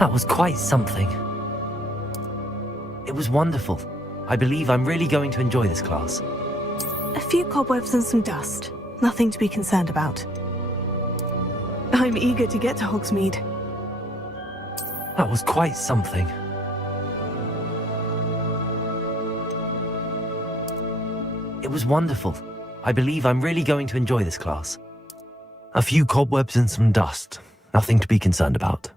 That was quite something. It was wonderful. I believe I'm really going to enjoy this class. A few cobwebs and some dust. Nothing to be concerned about. I'm eager to get to Hogsmeade. That was quite something. It was wonderful. I believe I'm really going to enjoy this class. A few cobwebs and some dust. Nothing to be concerned about.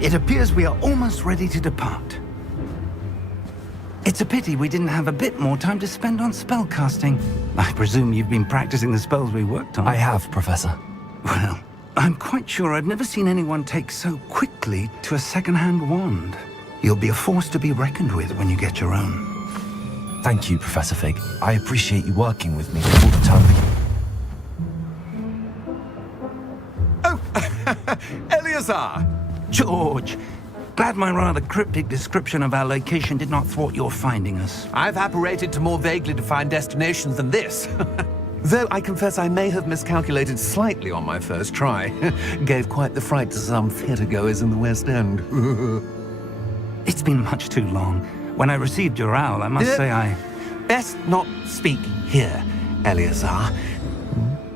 It appears we are almost ready to depart. It's a pity we didn't have a bit more time to spend on spellcasting. I presume you've been practicing the spells we worked on. I have, Professor. Well, I'm quite sure I've never seen anyone take so quickly to a second-hand wand. You'll be a force to be reckoned with when you get your own. Thank you, Professor Fig. I appreciate you working with me all the time. Eleazar! George, glad my rather cryptic description of our location did not thwart your finding us. I've apparated to more vaguely defined destinations than this. Though I confess I may have miscalculated slightly on my first try. Gave quite the fright to some theatre-goers in the West End. It's been much too long. When I received your owl, I must say I... Best not speak here, Eleazar.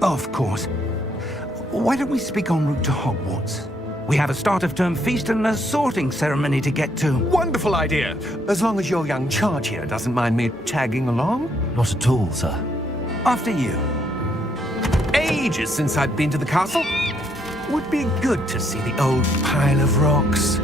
Of course. Why don't we speak en route to Hogwarts? We have a start-of-term feast and a sorting ceremony to get to. Wonderful idea! As long as your young charge here doesn't mind me tagging along. Not at all, sir. After you. Ages since I'd been to the castle. Would be good to see the old pile of rocks.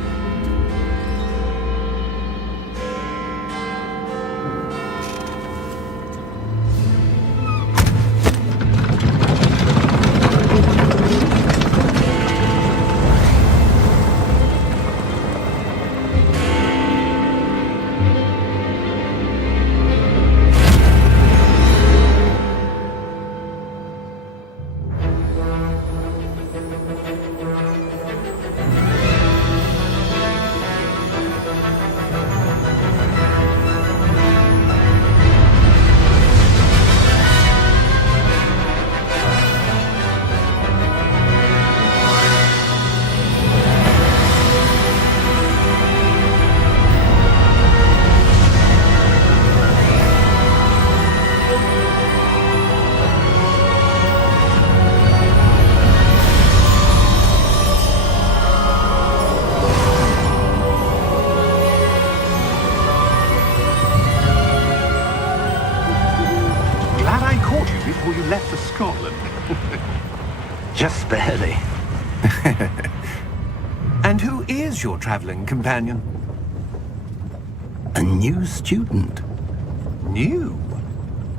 Before you left for Scotland. Just barely. And who is your traveling companion? A new student. New?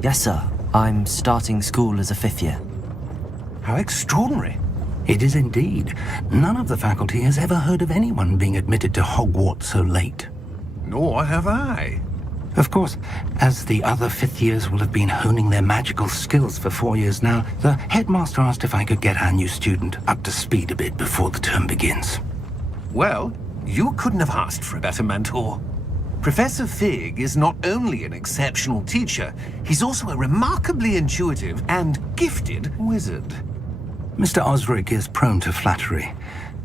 Yes, sir. I'm starting school as a 5th year. How extraordinary. It is indeed. None of the faculty has ever heard of anyone being admitted to Hogwarts so late. Nor have I. Of course, as the other 5th years will have been honing their magical skills for 4 years now, the headmaster asked if I could get our new student up to speed a bit before the term begins. Well, you couldn't have asked for a better mentor. Professor Fig is not only an exceptional teacher, he's also a remarkably intuitive and gifted wizard. Mr. Osric is prone to flattery.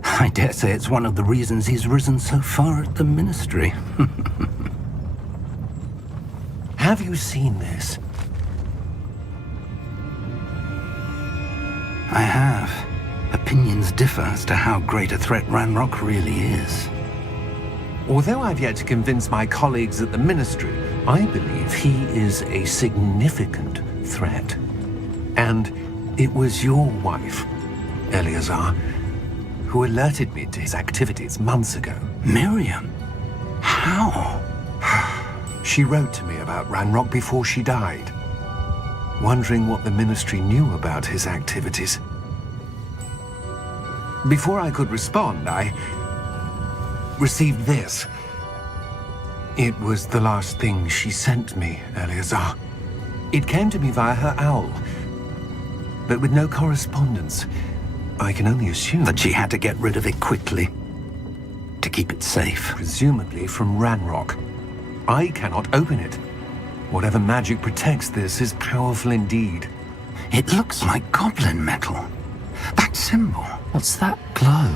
I dare say it's one of the reasons he's risen so far at the Ministry. Have you seen this? I have. Opinions differ as to how great a threat Ranrock really is. Although I've yet to convince my colleagues at the Ministry, I believe he is a significant threat. And it was your wife, Eleazar, who alerted me to his activities months ago. Miriam? How? She wrote to me about Ranrock before she died, wondering what the Ministry knew about his activities. Before I could respond, I received this. It was the last thing she sent me, Eleazar. It came to me via her owl, but with no correspondence. I can only assume That she had to get rid of it quickly to keep it safe. presumably from Ranrock. I cannot open it. Whatever magic protects this is powerful indeed. It looks like goblin metal. That symbol. What's that glow?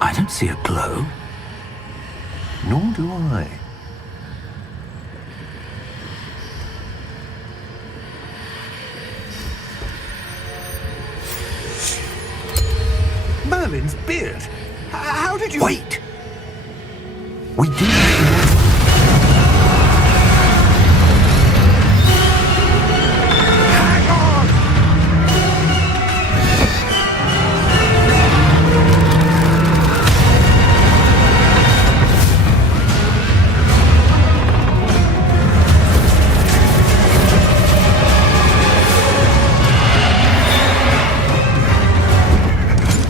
I don't see a glow. Nor do I. Merlin's beard. How did you... Wait! We do... Hang on!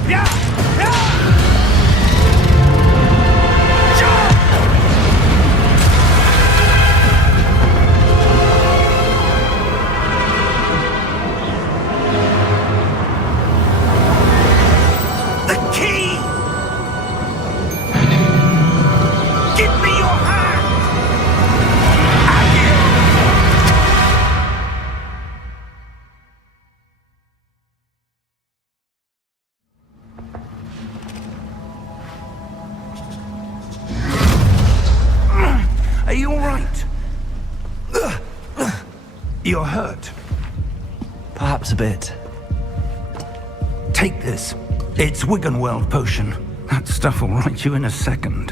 Yeah! Yeah! Jump! You're hurt. Perhaps a bit. Take this. It's Wiggenweld potion. That stuff will right you in a second.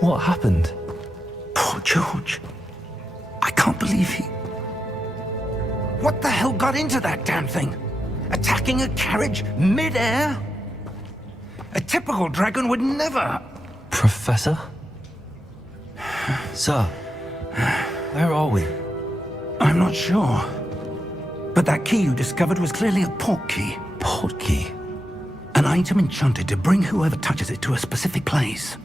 What happened? Poor George. I can't believe he... What the hell got into that damn thing? Attacking a carriage mid-air? A typical dragon would never... Professor? Sir, where are we? I'm not sure. But that key you discovered was clearly a port key. Port key? An item enchanted to bring whoever touches it to a specific place.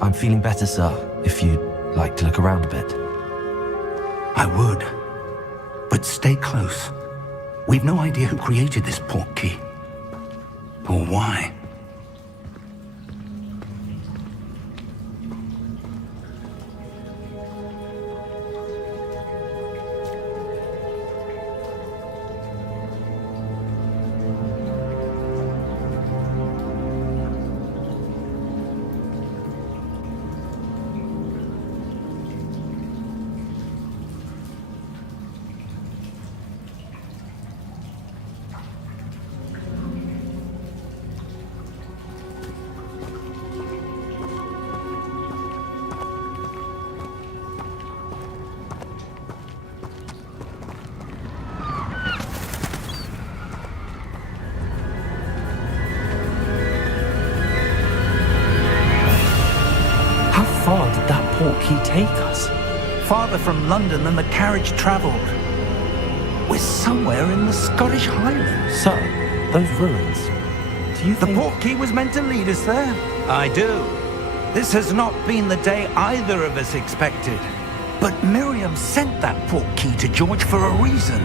I'm feeling better, sir, if you'd like to look around a bit. I would. But stay close. We've no idea who created this port key. Or why. How far did that port key take us? Farther from London than the carriage travelled. We're somewhere in the Scottish Highlands. Sir, those ruins. Do you The think... port key was meant to lead us there? I do. This has not been the day either of us expected. But Miriam sent that port key to George for a reason.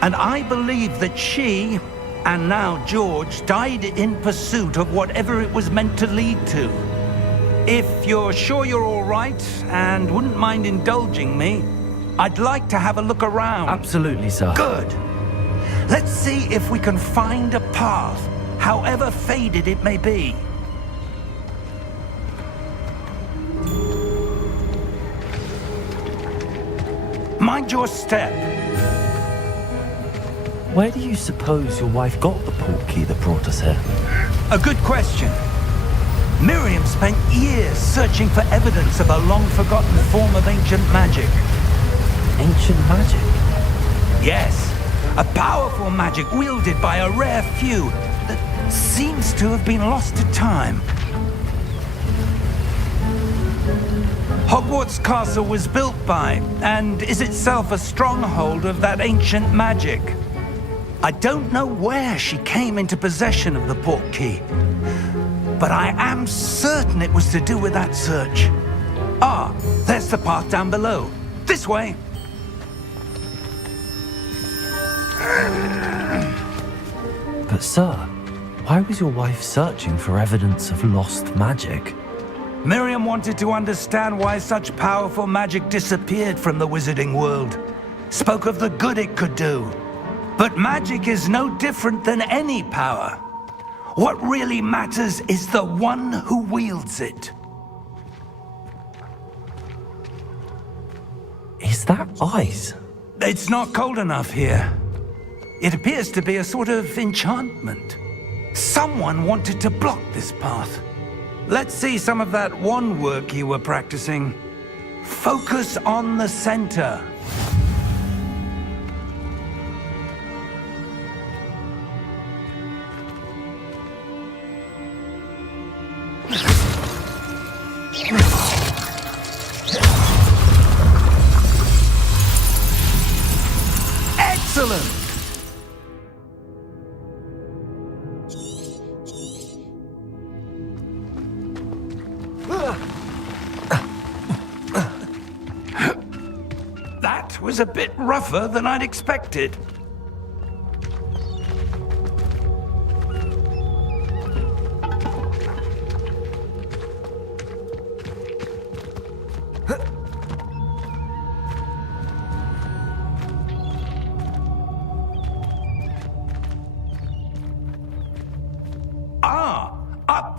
And I believe that she, and now George, died in pursuit of whatever it was meant to lead to. If you're sure you're all right and wouldn't mind indulging me, I'd like to have a look around. Absolutely, sir. Good. Let's see if we can find a path, however faded it may be. Mind your step. Where do you suppose your wife got the port key that brought us here? A good question. Miriam spent years searching for evidence of a long-forgotten form of ancient magic. Ancient magic? Yes, a powerful magic wielded by a rare few that seems to have been lost to time. Hogwart's castle was built by, and is itself a stronghold of that ancient magic. I don't know where she came into possession of the port key, but I am certain it was to do with that search. Ah, there's the path down below. This way. But sir, why was your wife searching for evidence of lost magic? Miriam wanted to understand why such powerful magic disappeared from the wizarding world. Spoke of the good it could do. But magic is no different than any power. What really matters is the one who wields it. Is that ice? It's not cold enough here. It appears to be a sort of enchantment. Someone wanted to block this path. Let's see some of that wand work you were practicing. Focus on the center. Excellent! That was a bit rougher than I'd expected.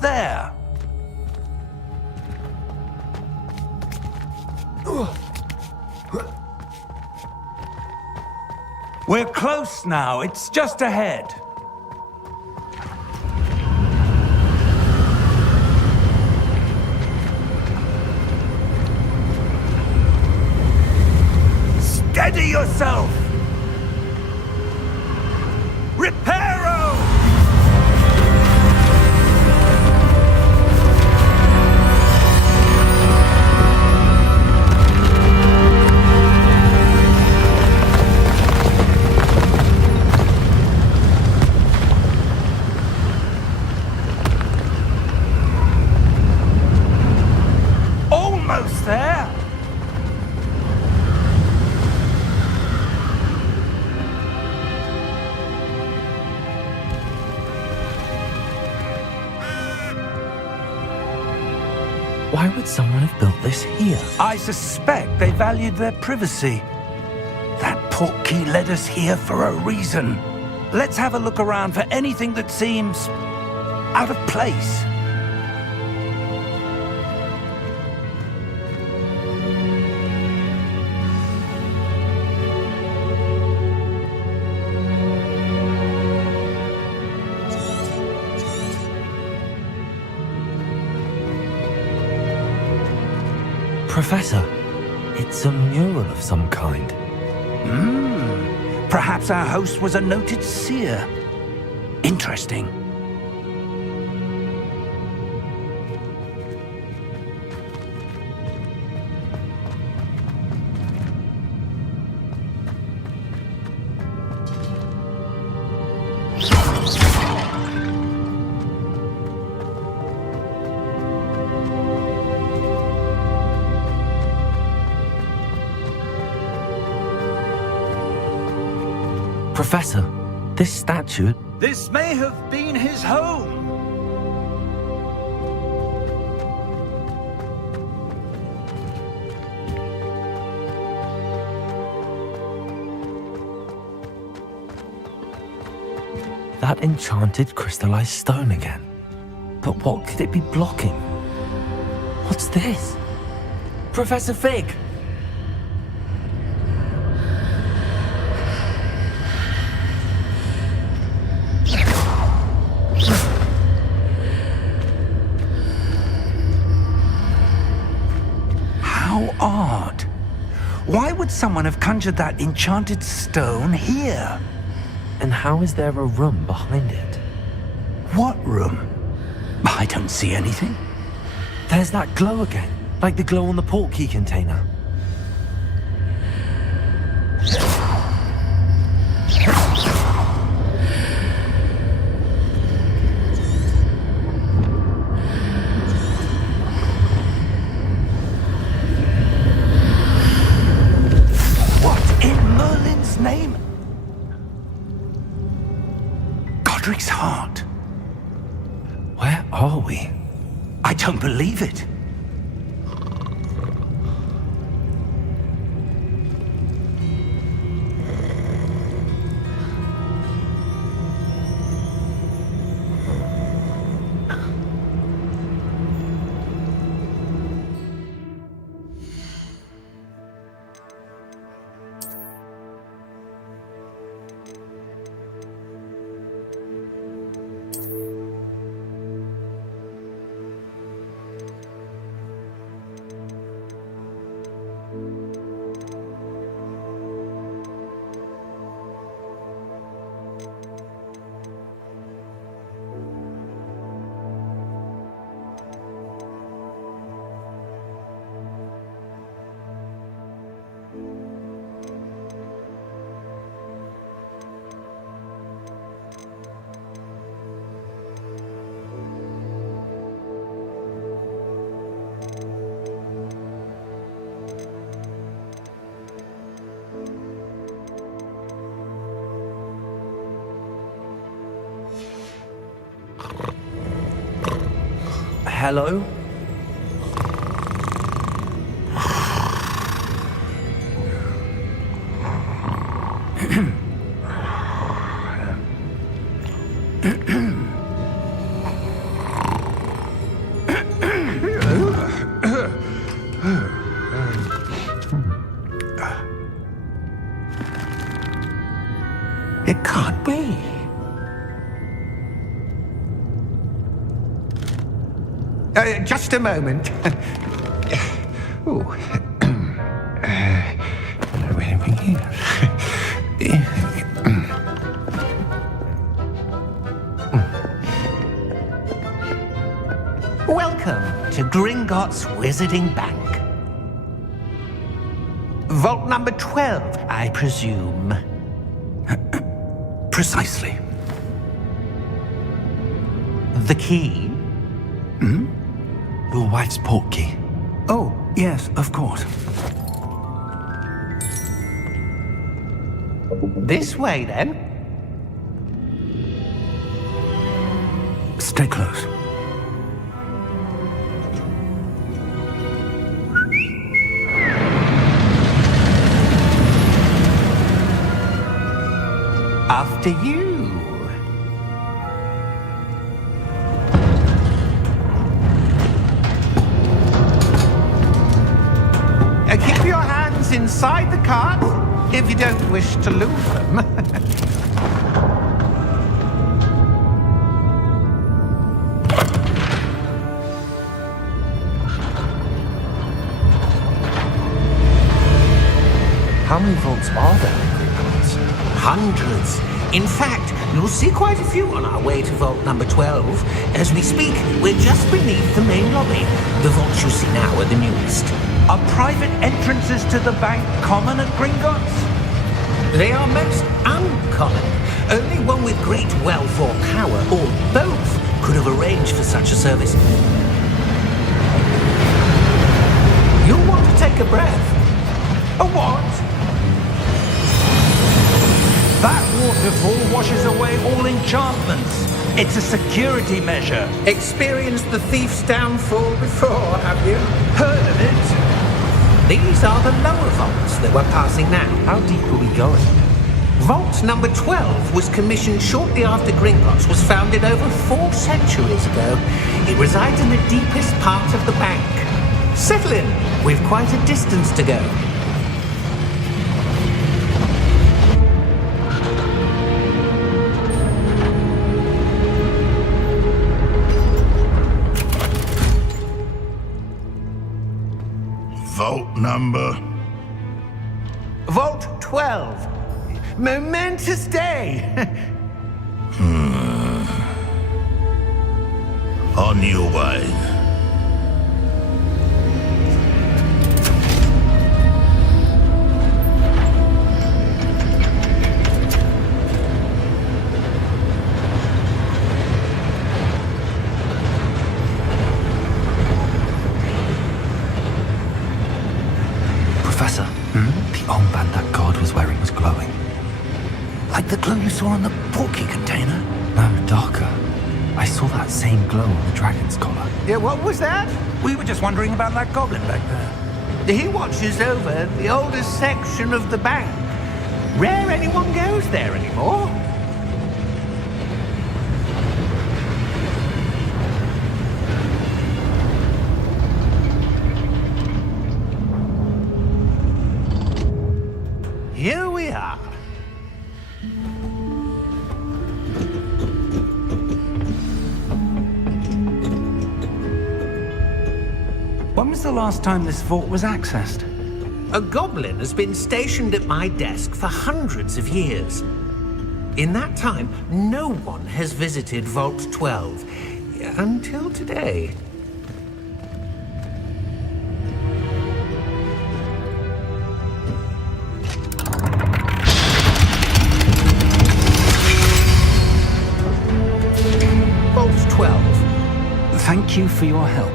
up there. We're close now. It's just ahead. Steady yourself! Reparo! Almost there! Why would someone have built this here? I suspect they valued their privacy. That portkey led us here for a reason. Let's have a look around for anything that seems out of place. Professor, it's a mural of some kind. Perhaps our host was a noted seer. Interesting. Professor, this statue... This may have been his home. That enchanted crystallized stone again. But what could it be blocking? What's this? Professor Fig! How odd. Why would someone have conjured that enchanted stone here? And how is there a room behind it? What room? I don't see anything. There's that glow again, like the glow on the portkey container. What in Merlin's name? Godric's heart. Where are we? I don't believe it. Hello? It can't be. Just a moment. Ooh. Anything here? Welcome to Gringotts Wizarding Bank. Vault number 12, I presume. Precisely. The key? Your wife's portkey. Oh, yes, of course. This way, then. Stay close. After you. Keep your hands inside the cart if you don't wish to lose them. How many vaults are there in Gringotts? Hundreds. In fact, you'll see quite a few on our way to vault number 12. As we speak, we're just beneath the main lobby. The vaults you see now are the newest. Are private entrances to the bank common at Gringotts? They are most uncommon. Only one with great wealth or power, or both, could have arranged for such a service. You'll want to take a breath. A what? That waterfall washes away all enchantments. It's a security measure. Experienced the thief's downfall before, have you? Heard of it? These are the lower vaults that we're passing now. How deep are we going? Vault number 12 was commissioned shortly after Gringotts was founded over 4 centuries ago. It resides in the deepest part of the bank. Settle in. We've quite a distance to go. Vault number? Vault 12. Momentous day. On your way. Professor, the armband that guard was wearing was glowing. Like the glow you saw on the portkey container? No, darker. I saw that same glow on the dragon's collar. Yeah, what was that? We were just wondering about that goblin back there. He watches over the oldest section of the bank. Rare anyone goes there anymore. Here we are. When was the last time this vault was accessed? A goblin has been stationed at my desk for hundreds of years. In that time, no one has visited Vault 12 until today. Vault 12. Thank you for your help.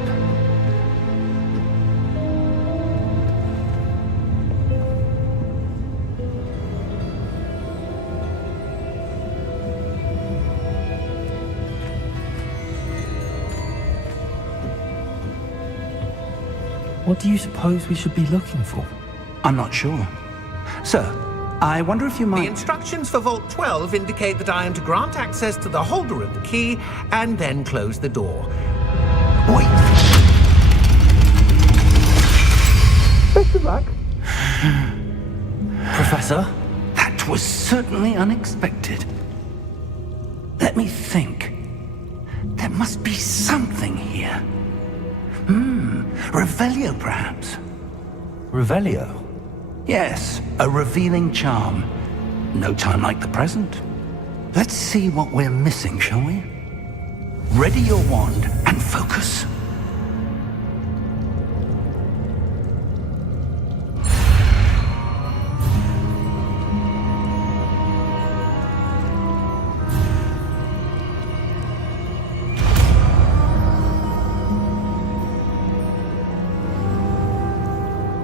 What do you suppose we should be looking for? I'm not sure. Sir, I wonder if you might... The instructions for Vault 12 indicate that I am to grant access to the holder of the key and then close the door. Wait! Best of luck. Professor? That which was certainly unexpected. Let me think. There must be something here. Revelio, perhaps? Revelio? Yes, a revealing charm. No time like the present. Let's see what we're missing, shall we? Ready your wand and focus.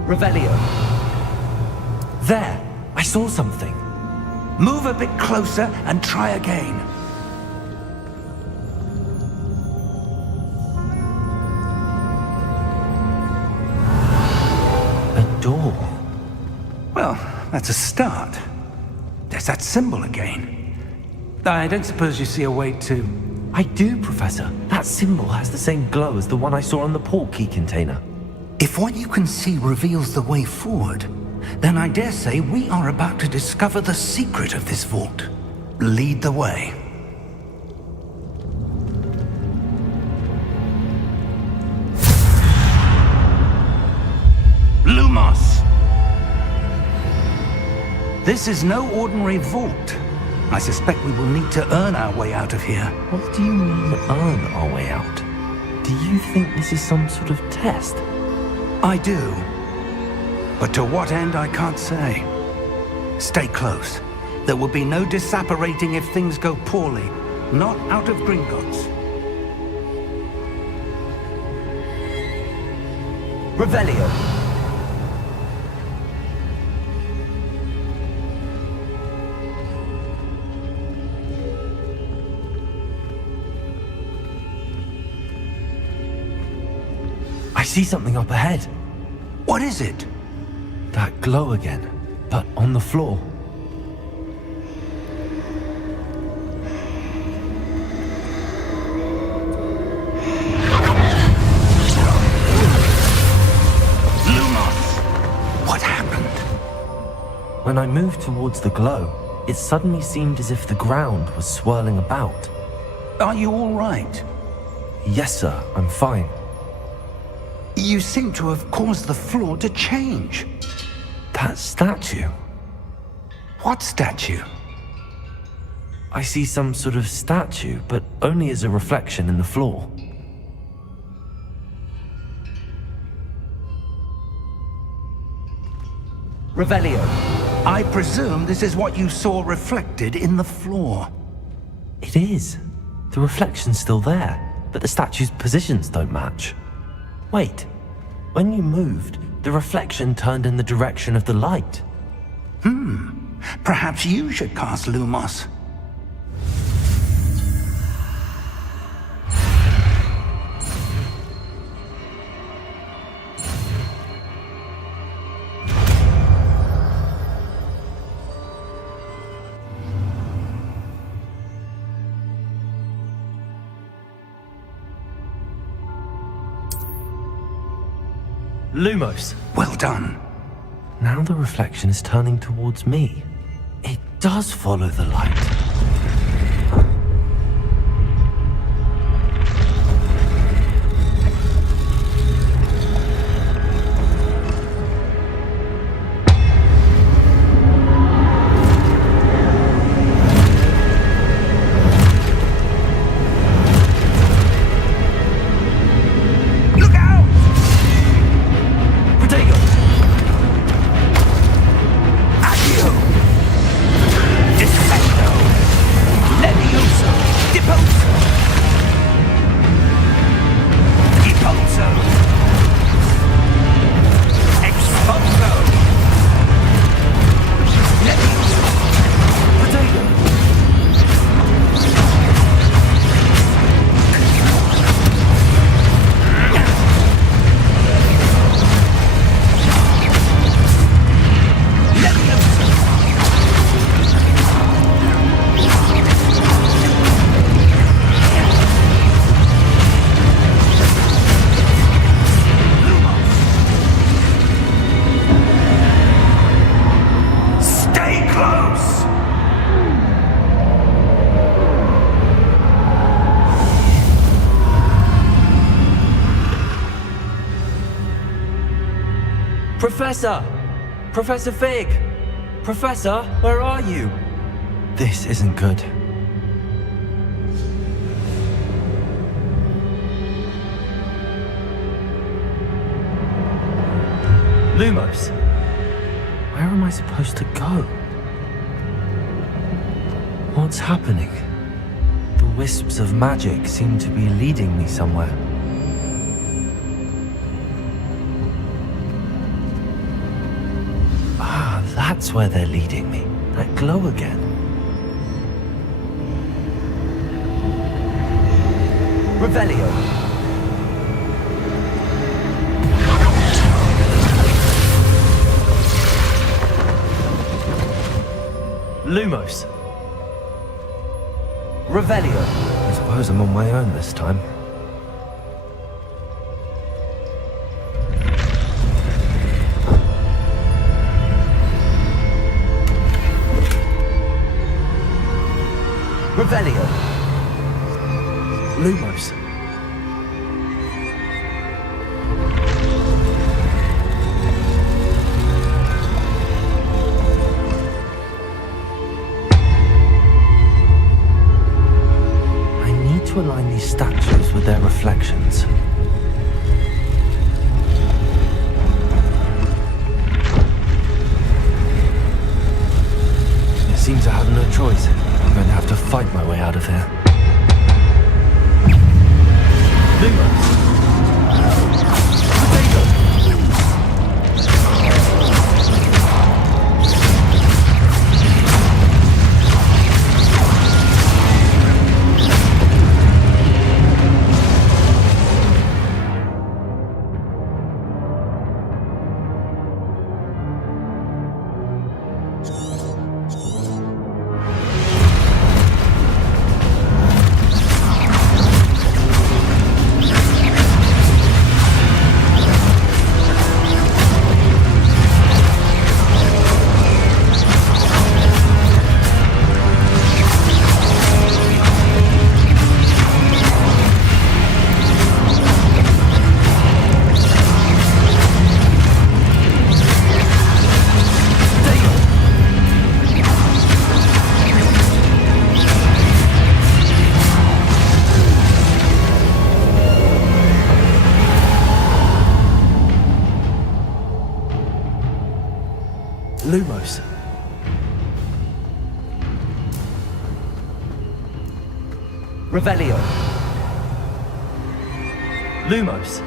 Revelio. There! I saw something. Move a bit closer and try again. A door. Well, that's a start. There's that symbol again. I don't suppose you see a way to... I do, Professor. That symbol has the same glow as the one I saw on the port key container. If what you can see reveals the way forward, then I dare say we are about to discover the secret of this vault. Lead the way. Lumos! This is no ordinary vault. I suspect we will need to earn our way out of here. What do you mean, earn our way out? Do you think this is some sort of test? I do. But to what end, I can't say. Stay close. There will be no disapparating if things go poorly. Not out of Gringotts. Revelio. I see something up ahead. What is it? That glow again, but on the floor. Lumos! What happened? When I moved towards the glow, it suddenly seemed as if the ground was swirling about. Are you all right? Yes, sir, I'm fine. You seem to have caused the floor to change. That statue. What statue? I see some sort of statue, but only as a reflection in the floor. Revelio. I presume this is what you saw reflected in the floor. It is. The reflection's still there, but the statue's positions don't match. Wait. When you moved, the reflection turned in the direction of the light. Perhaps you should cast Lumos. Lumos. Well done. Now the reflection is turning towards me. It does follow the light. Look out! Protego! Accio! Defendo! Professor! Professor Fig! Professor, where are you? This isn't good. Lumos! Where am I supposed to go? What's happening? The wisps of magic seem to be leading me somewhere. Ah, that's where they're leading me. That glow again. Revelio. Lumos. Revelio. I suppose I'm on my own this time. Revelio. Lumos. To align these statues with their reflections. It seems I have no choice. I'm going to have to fight my way out of here. Lumos! Lumos. Revelio. Lumos.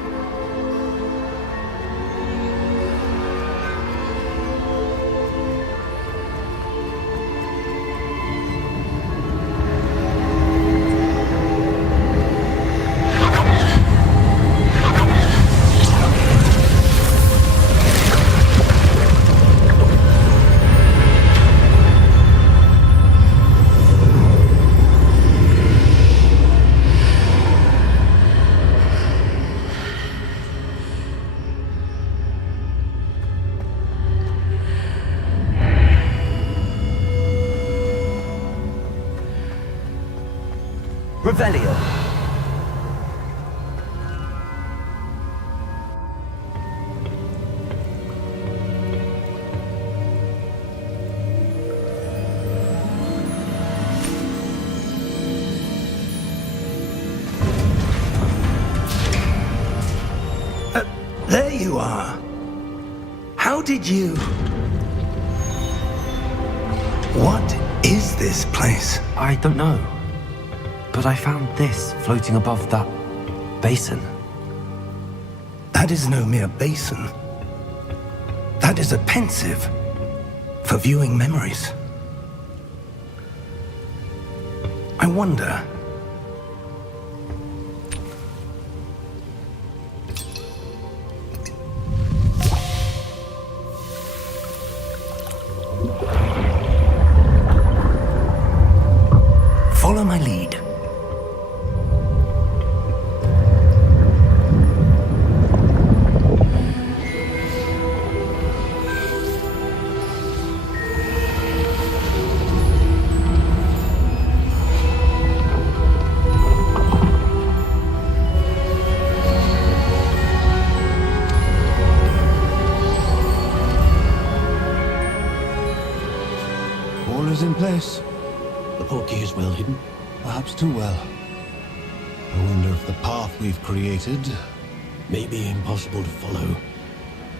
Revelio. There you are. How did you... What is this place? I don't know. But I found this floating above that basin. That is no mere basin. That is a pensive for viewing memories. I wonder... Follow my lead. All is in place. The portkey is well hidden. Perhaps too well. I wonder if the path we've created... May be impossible to follow.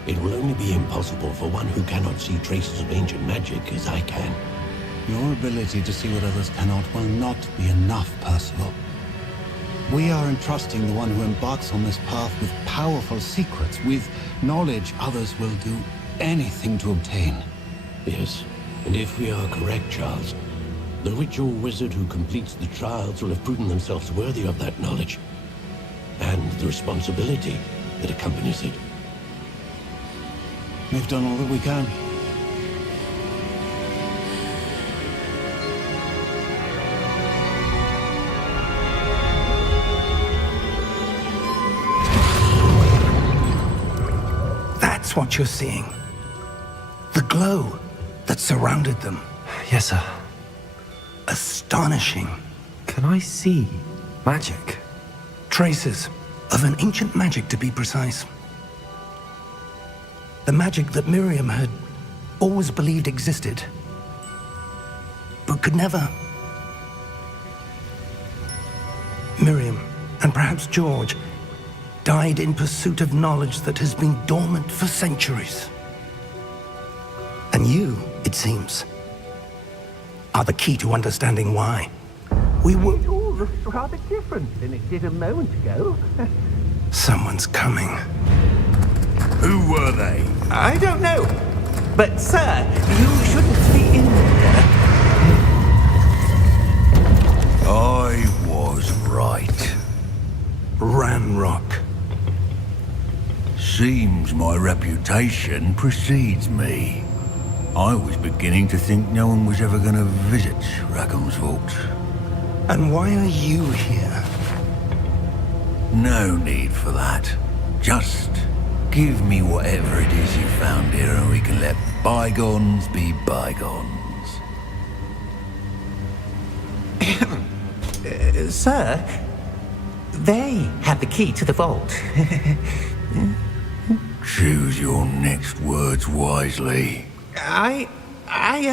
It will only be impossible for one who cannot see traces of ancient magic as I can. Your ability to see what others cannot will not be enough, Percival. We are entrusting the one who embarks on this path with powerful secrets, with knowledge others will do anything to obtain. Yes, and if we are correct, Charles, the ritual wizard who completes the trials will have proven themselves worthy of that knowledge, and the responsibility that accompanies it. We've done all that we can. That's what you're seeing. The glow that surrounded them. Yes, sir. Astonishing. Can I see magic? Traces of an ancient magic, to be precise. The magic that Miriam had always believed existed, but could never. Miriam, and perhaps George, died in pursuit of knowledge that has been dormant for centuries. And you, it seems, are the key to understanding why. We were... It all looks rather different than it did a moment ago. Someone's coming. Who were they? I don't know. But, sir, you shouldn't be in there. I was right. Ranrock. Seems my reputation precedes me. I was beginning to think no one was ever going to visit Rackham's vault. And why are you here? No need for that. Just give me whatever it is you found here and we can let bygones be bygones. Sir, they have the key to the vault. Choose your next words wisely. I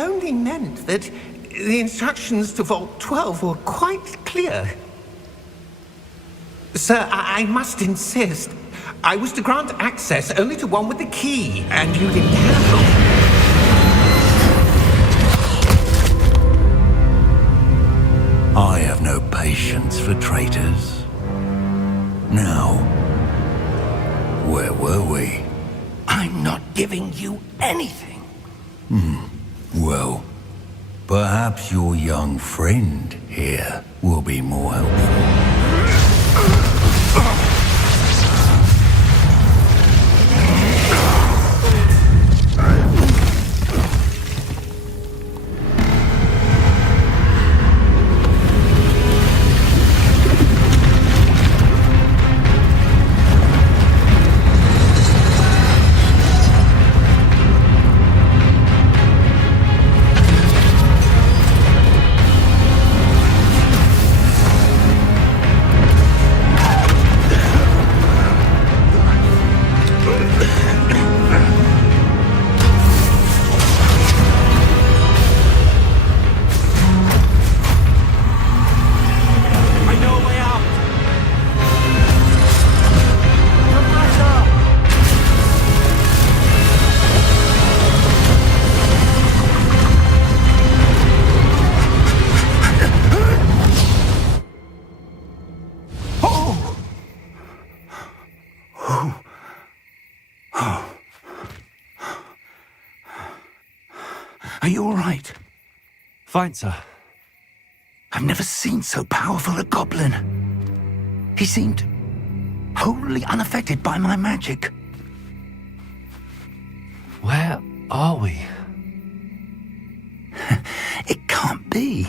only meant that the instructions to Vault 12 were quite clear. Sir, I must insist. I was to grant access only to one with the key, and you didn't have it. I have no patience for traitors. Now, where were we? I'm not giving you anything. Well, perhaps your young friend here will be more helpful. Are you all right? Fine, sir. I've never seen so powerful a goblin. He seemed wholly unaffected by my magic. Where are we? It can't be.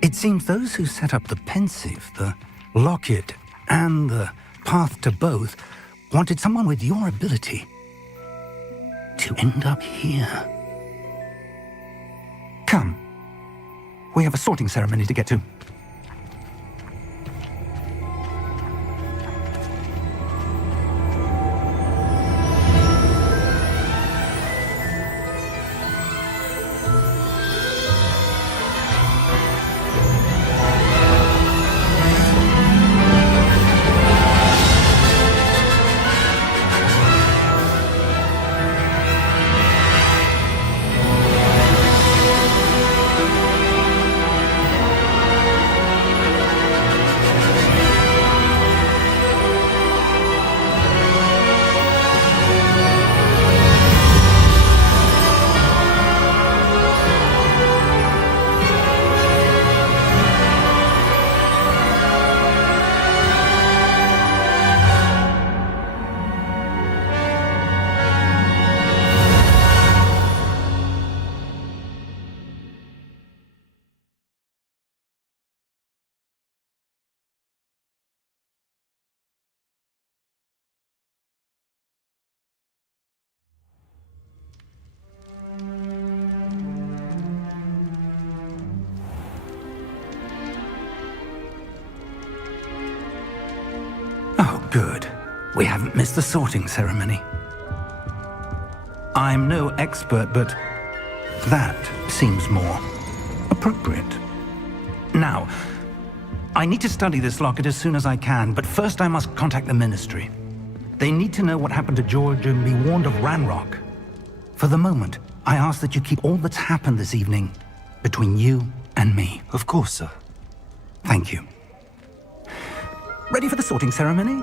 It seems those who set up the pensive, the locket, and the path to both wanted someone with your ability to end up here. Come. We have a sorting ceremony to get to. We haven't missed the sorting ceremony. I'm no expert, but that seems more appropriate. Now, I need to study this locket as soon as I can, but first I must contact the Ministry. They need to know what happened to George and be warned of Ranrock. For the moment, I ask that you keep all that's happened this evening between you and me. Of course, sir. Thank you. Ready for the sorting ceremony?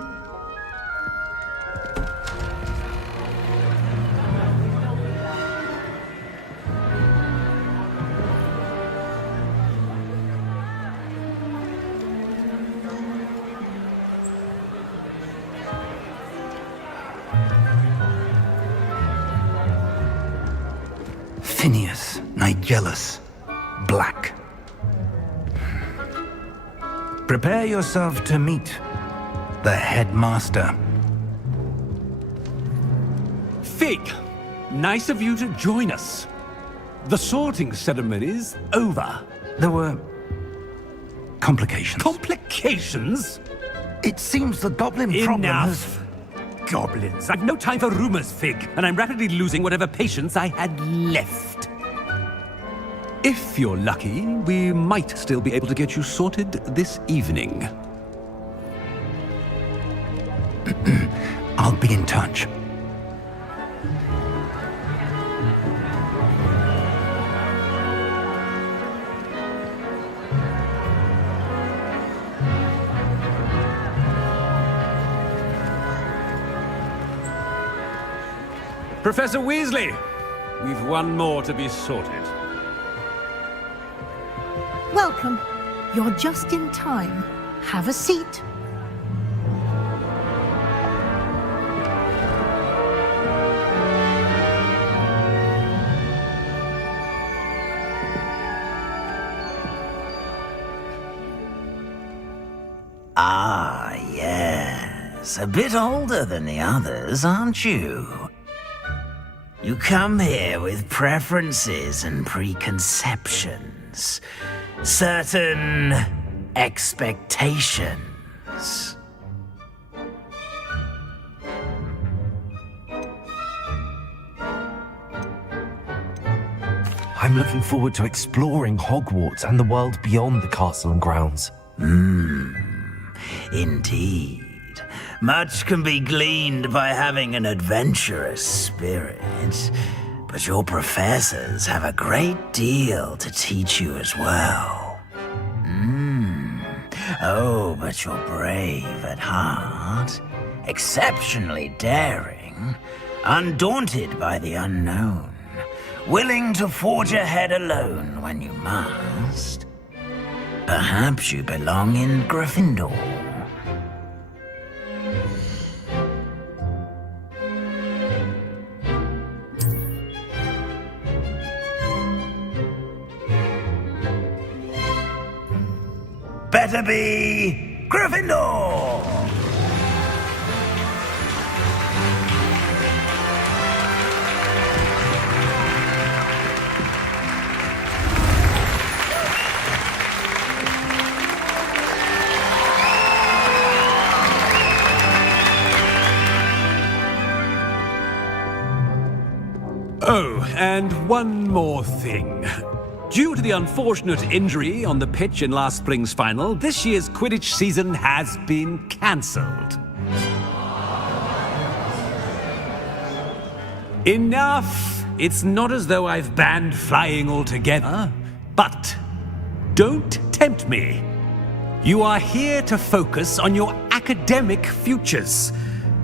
Phineas, Nigellus, Black. Prepare yourself to meet the headmaster. Fig, nice of you to join us. The sorting ceremony's over. There were complications. Complications? It seems the goblin problem has... Enough! Goblins. I've no time for rumors, Fig, and I'm rapidly losing whatever patience I had left. If you're lucky, we might still be able to get you sorted this evening. I'll be in touch. Professor Weasley, we've one more to be sorted. Welcome. You're just in time. Have a seat. Ah, yes. A bit older than the others, aren't you? You come here with preferences and preconceptions. Certain expectations. I'm looking forward to exploring Hogwarts and the world beyond the castle and grounds. Indeed. Much can be gleaned by having an adventurous spirit, but your professors have a great deal to teach you as well. Oh, but you're brave at heart, exceptionally daring, undaunted by the unknown, willing to forge ahead alone when you must. Perhaps you belong in Gryffindor. Better be Gryffindor! Oh, and one more thing. Due to the unfortunate injury on the pitch in last spring's final, this year's Quidditch season has been cancelled. Enough! It's not as though I've banned flying altogether, but don't tempt me. You are here to focus on your academic futures.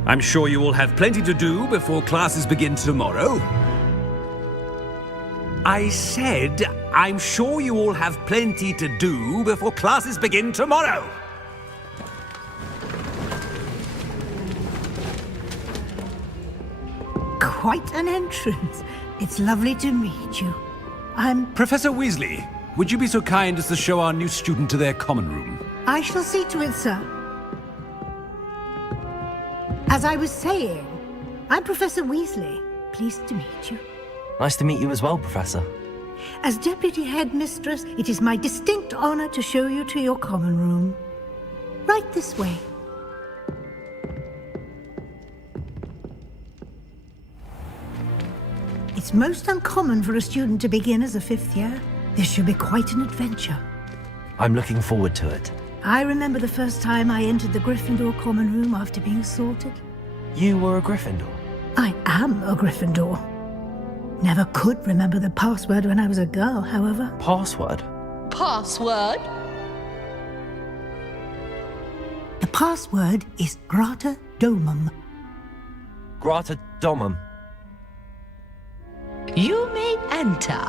I'm sure you will have plenty to do before classes begin tomorrow. I said, I'm sure you all have plenty to do before classes begin tomorrow. Quite an entrance. It's lovely to meet you. Professor Weasley, would you be so kind as to show our new student to their common room? I shall see to it, sir. As I was saying, I'm Professor Weasley. Pleased to meet you. Nice to meet you as well, Professor. As Deputy Headmistress, it is my distinct honor to show you to your common room. Right this way. It's most uncommon for a student to begin as a 5th year. This should be quite an adventure. I'm looking forward to it. I remember the first time I entered the Gryffindor common room after being sorted. You were a Gryffindor? I am a Gryffindor. Never could remember the password when I was a girl, however. Password? Password? The password is Grata Domum. Grata Domum. You may enter.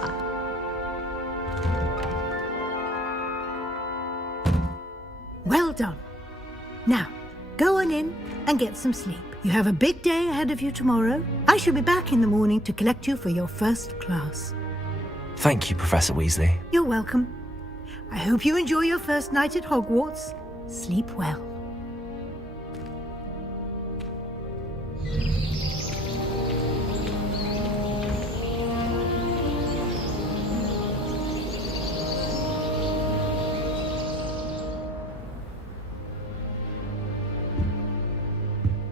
Well done. Now, go on in and get some sleep. You have a big day ahead of you tomorrow. I shall be back in the morning to collect you for your first class. Thank you, Professor Weasley. You're welcome. I hope you enjoy your first night at Hogwarts. Sleep well.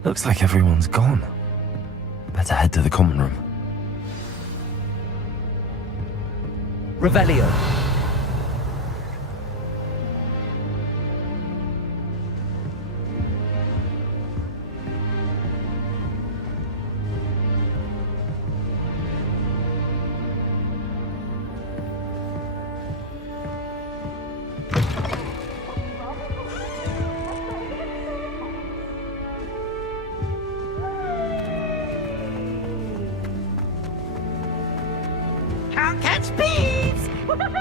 Looks like everyone's gone. Better head to the common room. Revelio. Can't catch bees! Woohoo!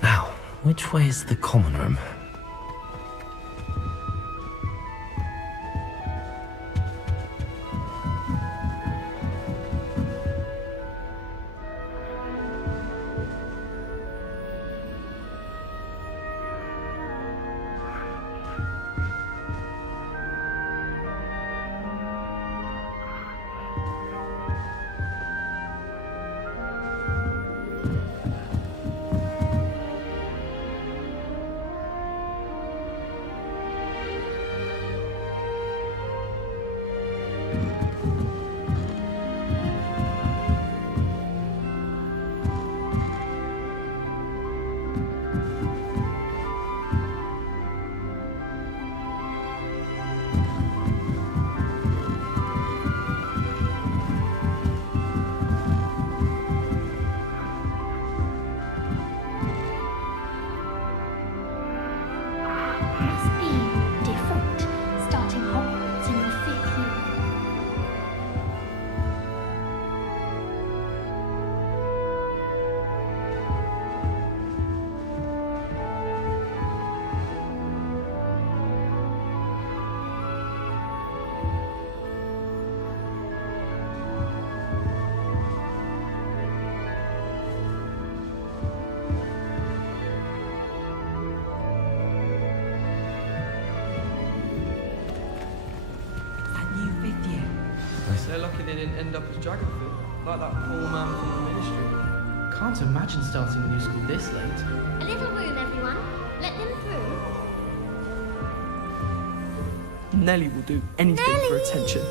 Now, which way is the common room? Must be different, starting Hogwarts in your 5th year. They're lucky they didn't end up as Dragonfoot, like that poor man from the Ministry. Can't imagine starting a new school this late. A little room, everyone. Let them through. Nellie will do anything for attention.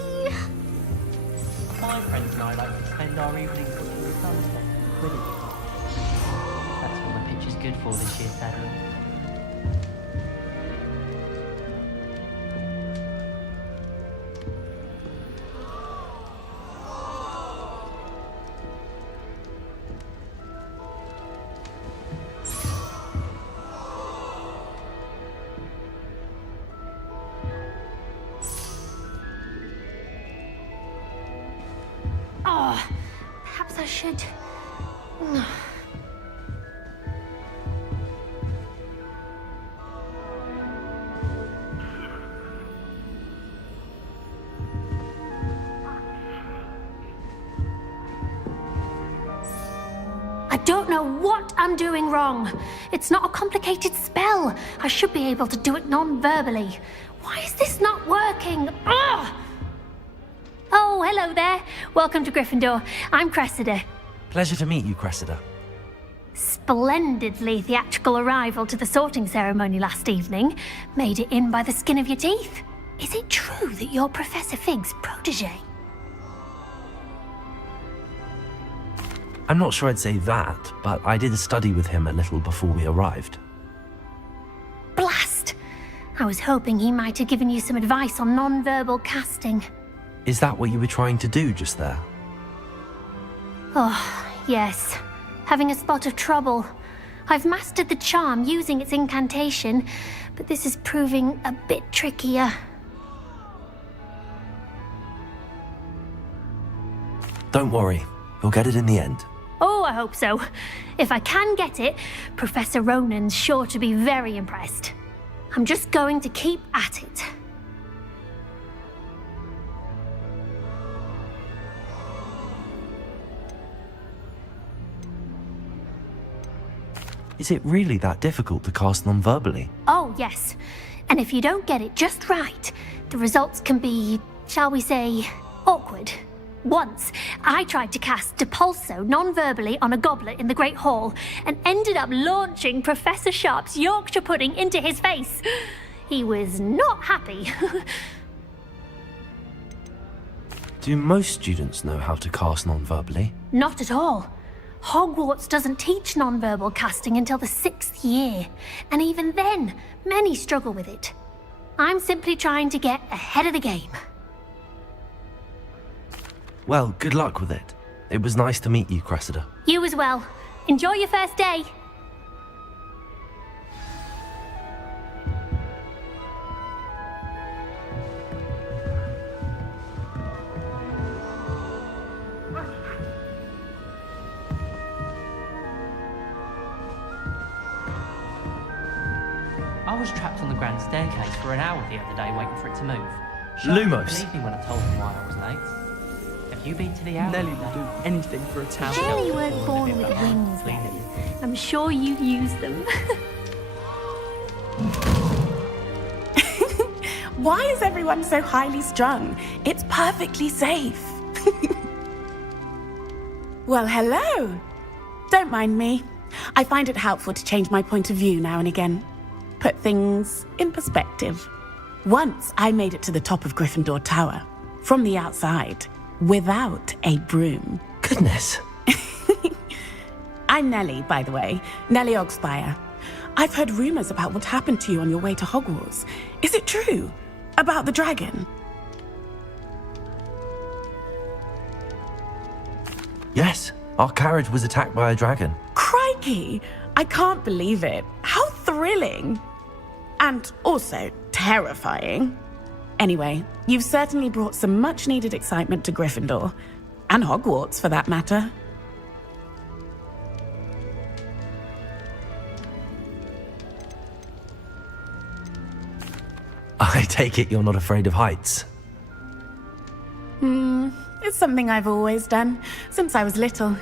My friends and I like to spend our evening cooking with sunset and Quidditch. That's what my pitch is good for this year, sadly. Oh, perhaps I should. I don't know what I'm doing wrong. It's not a complicated spell. I should be able to do it non-verbally. Why is this not working? Ugh! Oh, hello there. Welcome to Gryffindor. I'm Cressida. Pleasure to meet you, Cressida. Splendidly theatrical arrival to the sorting ceremony last evening. Made it in by the skin of your teeth. Is it true that you're Professor Fig's protege? I'm not sure I'd say that, but I did study with him a little before we arrived. Blast! I was hoping he might have given you some advice on non-verbal casting. Is that what you were trying to do just there? Oh, yes. Having a spot of trouble. I've mastered the charm using its incantation, but this is proving a bit trickier. Don't worry, you'll get it in the end. Oh, I hope so. If I can get it, Professor Ronan's sure to be very impressed. I'm just going to keep at it. Is it really that difficult to cast non-verbally? Oh, yes. And if you don't get it just right, the results can be, shall we say, awkward. Once, I tried to cast Depulso non-verbally on a goblet in the Great Hall and ended up launching Professor Sharp's Yorkshire pudding into his face. He was not happy. Do most students know how to cast non-verbally? Not at all. Hogwarts doesn't teach non-verbal casting until the 6th year, and even then, many struggle with it. I'm simply trying to get ahead of the game. Well, good luck with it. It was nice to meet you, Cressida. You as well. Enjoy your first day. I was trapped on the grand staircase for an hour the other day waiting for it to move. Lumos. Believe me when I told them why I was late. Have you been to the owl? Nelly will do anything for a town. Surely you weren't born with wings then. I'm sure you've used them. Why is everyone so highly strung? It's perfectly safe. Well, hello. Don't mind me. I find it helpful to change my point of view now and again. Put things in perspective. Once I made it to the top of Gryffindor Tower, from the outside, without a broom. Goodness. I'm Nellie, by the way. Nellie Ogspire. I've heard rumors about what happened to you on your way to Hogwarts. Is it true? About the dragon? Yes, our carriage was attacked by a dragon. Crikey! I can't believe it. How thrilling! And also terrifying. Anyway, you've certainly brought some much-needed excitement to Gryffindor. And Hogwarts, for that matter. I take it you're not afraid of heights. It's something I've always done, since I was little.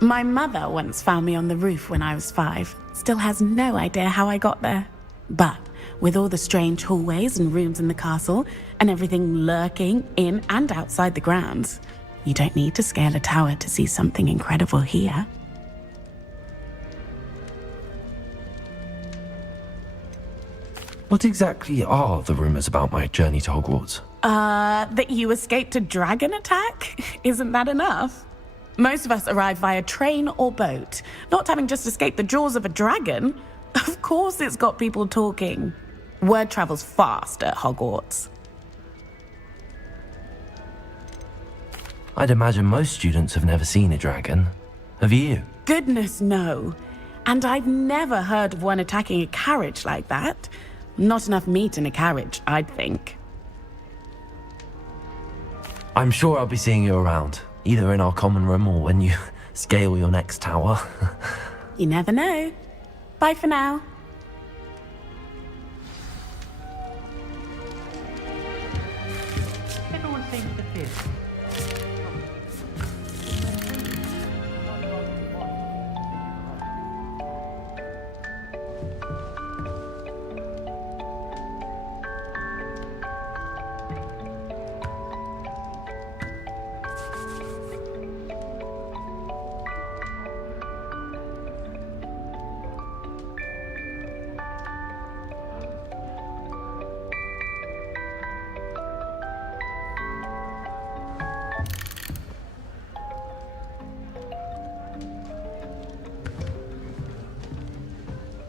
My mother once found me on the roof when I was 5. Still has no idea how I got there. But with all the strange hallways and rooms in the castle, and everything lurking in and outside the grounds, you don't need to scale a tower to see something incredible here. What exactly are the rumors about my journey to Hogwarts? That you escaped a dragon attack? Isn't that enough? Most of us arrive via train or boat, not having just escaped the jaws of a dragon. Of course it's got people talking. Word travels fast at Hogwarts. I'd imagine most students have never seen a dragon. Have you? Goodness, no. And I've never heard of one attacking a carriage like that. Not enough meat in a carriage, I'd think. I'm sure I'll be seeing you around, either in our common room or when you scale your next tower. You never know. Bye for now. Everyone seems to fit.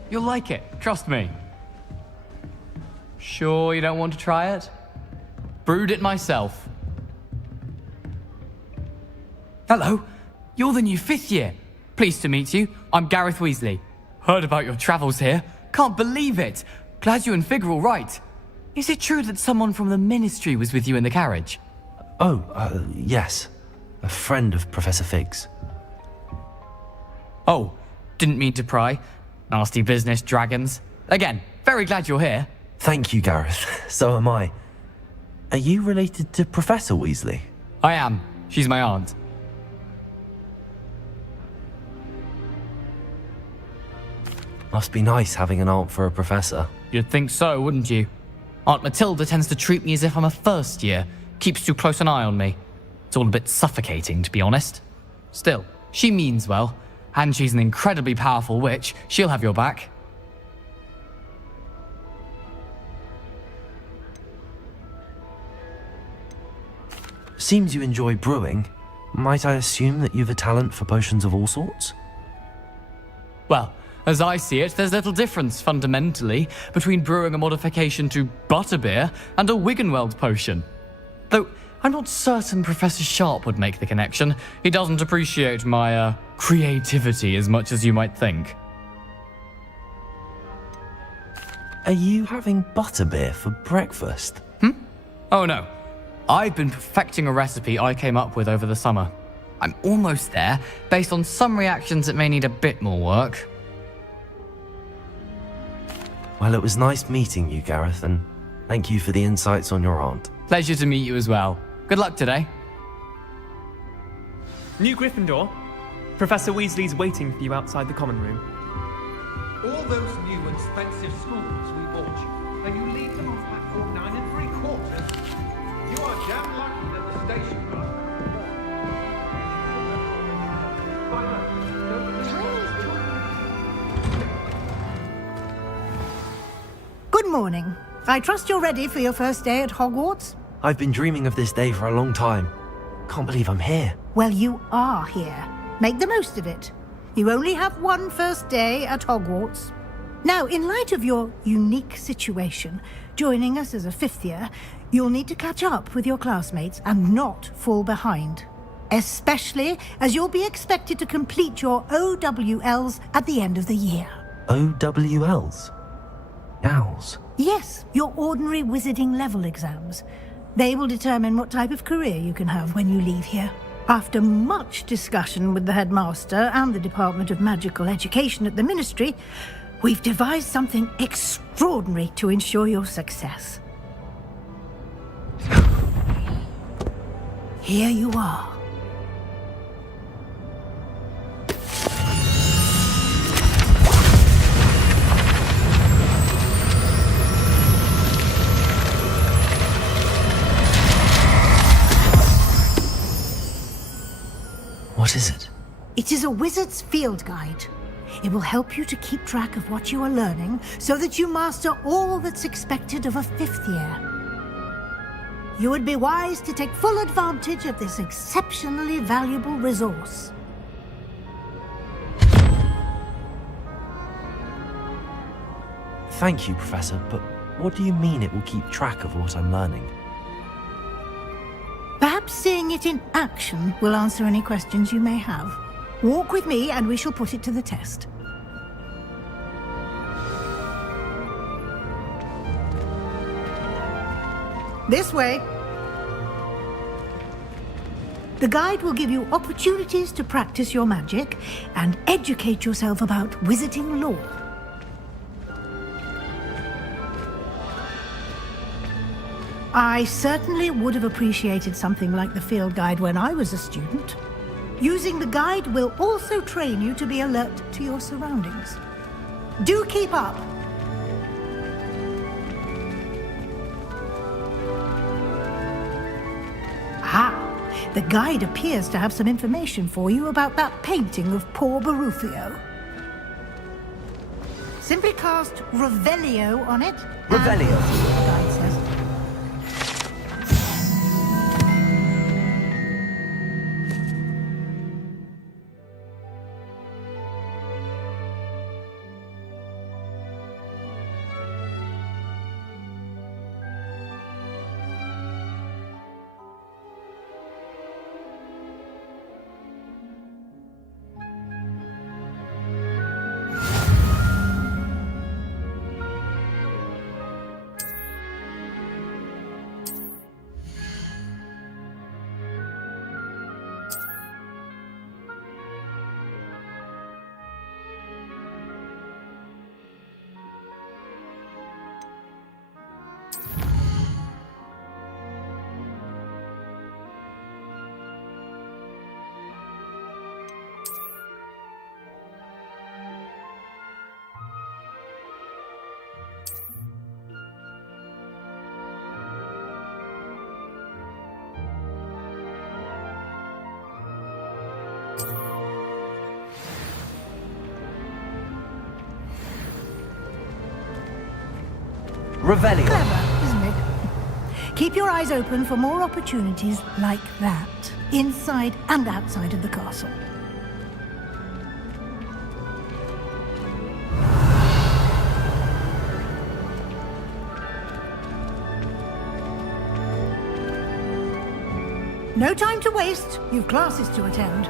You'll like it, trust me. Sure you don't want to try it? Brewed it myself. Hello, you're the new 5th year. Pleased to meet you. I'm Gareth Weasley. Heard about your travels here. Can't believe it. Glad you and Fig are all right. Is it true that someone from the Ministry was with you in the carriage? Oh, yes. A friend of Professor Fig's. Oh, didn't mean to pry. Nasty business, dragons. Again, very glad you're here. Thank you, Gareth. So am I. Are you related to Professor Weasley? I am. She's my aunt. Must be nice having an aunt for a professor. You'd think so, wouldn't you? Aunt Matilda tends to treat me as if I'm a first year. Keeps too close an eye on me. It's all a bit suffocating, to be honest. Still, she means well. And she's an incredibly powerful witch. She'll have your back. Seems you enjoy brewing. Might I assume that you've a talent for potions of all sorts? Well, as I see it, there's little difference, fundamentally, between brewing a modification to butterbeer and a Wiggenweld potion. Though, I'm not certain Professor Sharp would make the connection. He doesn't appreciate my, creativity as much as you might think. Are you having butterbeer for breakfast? Oh no. I've been perfecting a recipe I came up with over the summer. I'm almost there, based on some reactions that may need a bit more work. Well, it was nice meeting you, Gareth, and thank you for the insights on your aunt. Pleasure to meet you as well. Good luck today. New Gryffindor. Professor Weasley's waiting for you outside the common room. All those new expensive schools we bought you, and you leave them on platform 9 3/4. You are damn lucky that the station Good morning. I trust you're ready for your first day at Hogwarts? I've been dreaming of this day for a long time. Can't believe I'm here. Well, you are here. Make the most of it. You only have one first day at Hogwarts. Now, in light of your unique situation, joining us as a 5th year, you'll need to catch up with your classmates and not fall behind. Especially as you'll be expected to complete your OWLs at the end of the year. OWLs? Owls? Yes, your ordinary wizarding level exams. They will determine what type of career you can have when you leave here. After much discussion with the headmaster and the Department of Magical Education at the Ministry, we've devised something extraordinary to ensure your success. Here you are. What is it? It is a wizard's field guide. It will help you to keep track of what you are learning so that you master all that's expected of a 5th year. You would be wise to take full advantage of this exceptionally valuable resource. Thank you, Professor, but what do you mean it will keep track of what I'm learning? Perhaps seeing it in action will answer any questions you may have. Walk with me and we shall put it to the test. This way. The guide will give you opportunities to practice your magic and educate yourself about wizarding lore. I certainly would have appreciated something like the field guide when I was a student. Using the guide will also train you to be alert to your surroundings. Do keep up! Ah, the guide appears to have some information for you about that painting of poor Barufio. Simply cast Revelio on it. Revelio? The guide says. Revelio. Clever, isn't it? Keep your eyes open for more opportunities like that, inside and outside of the castle. No time to waste. You've classes to attend.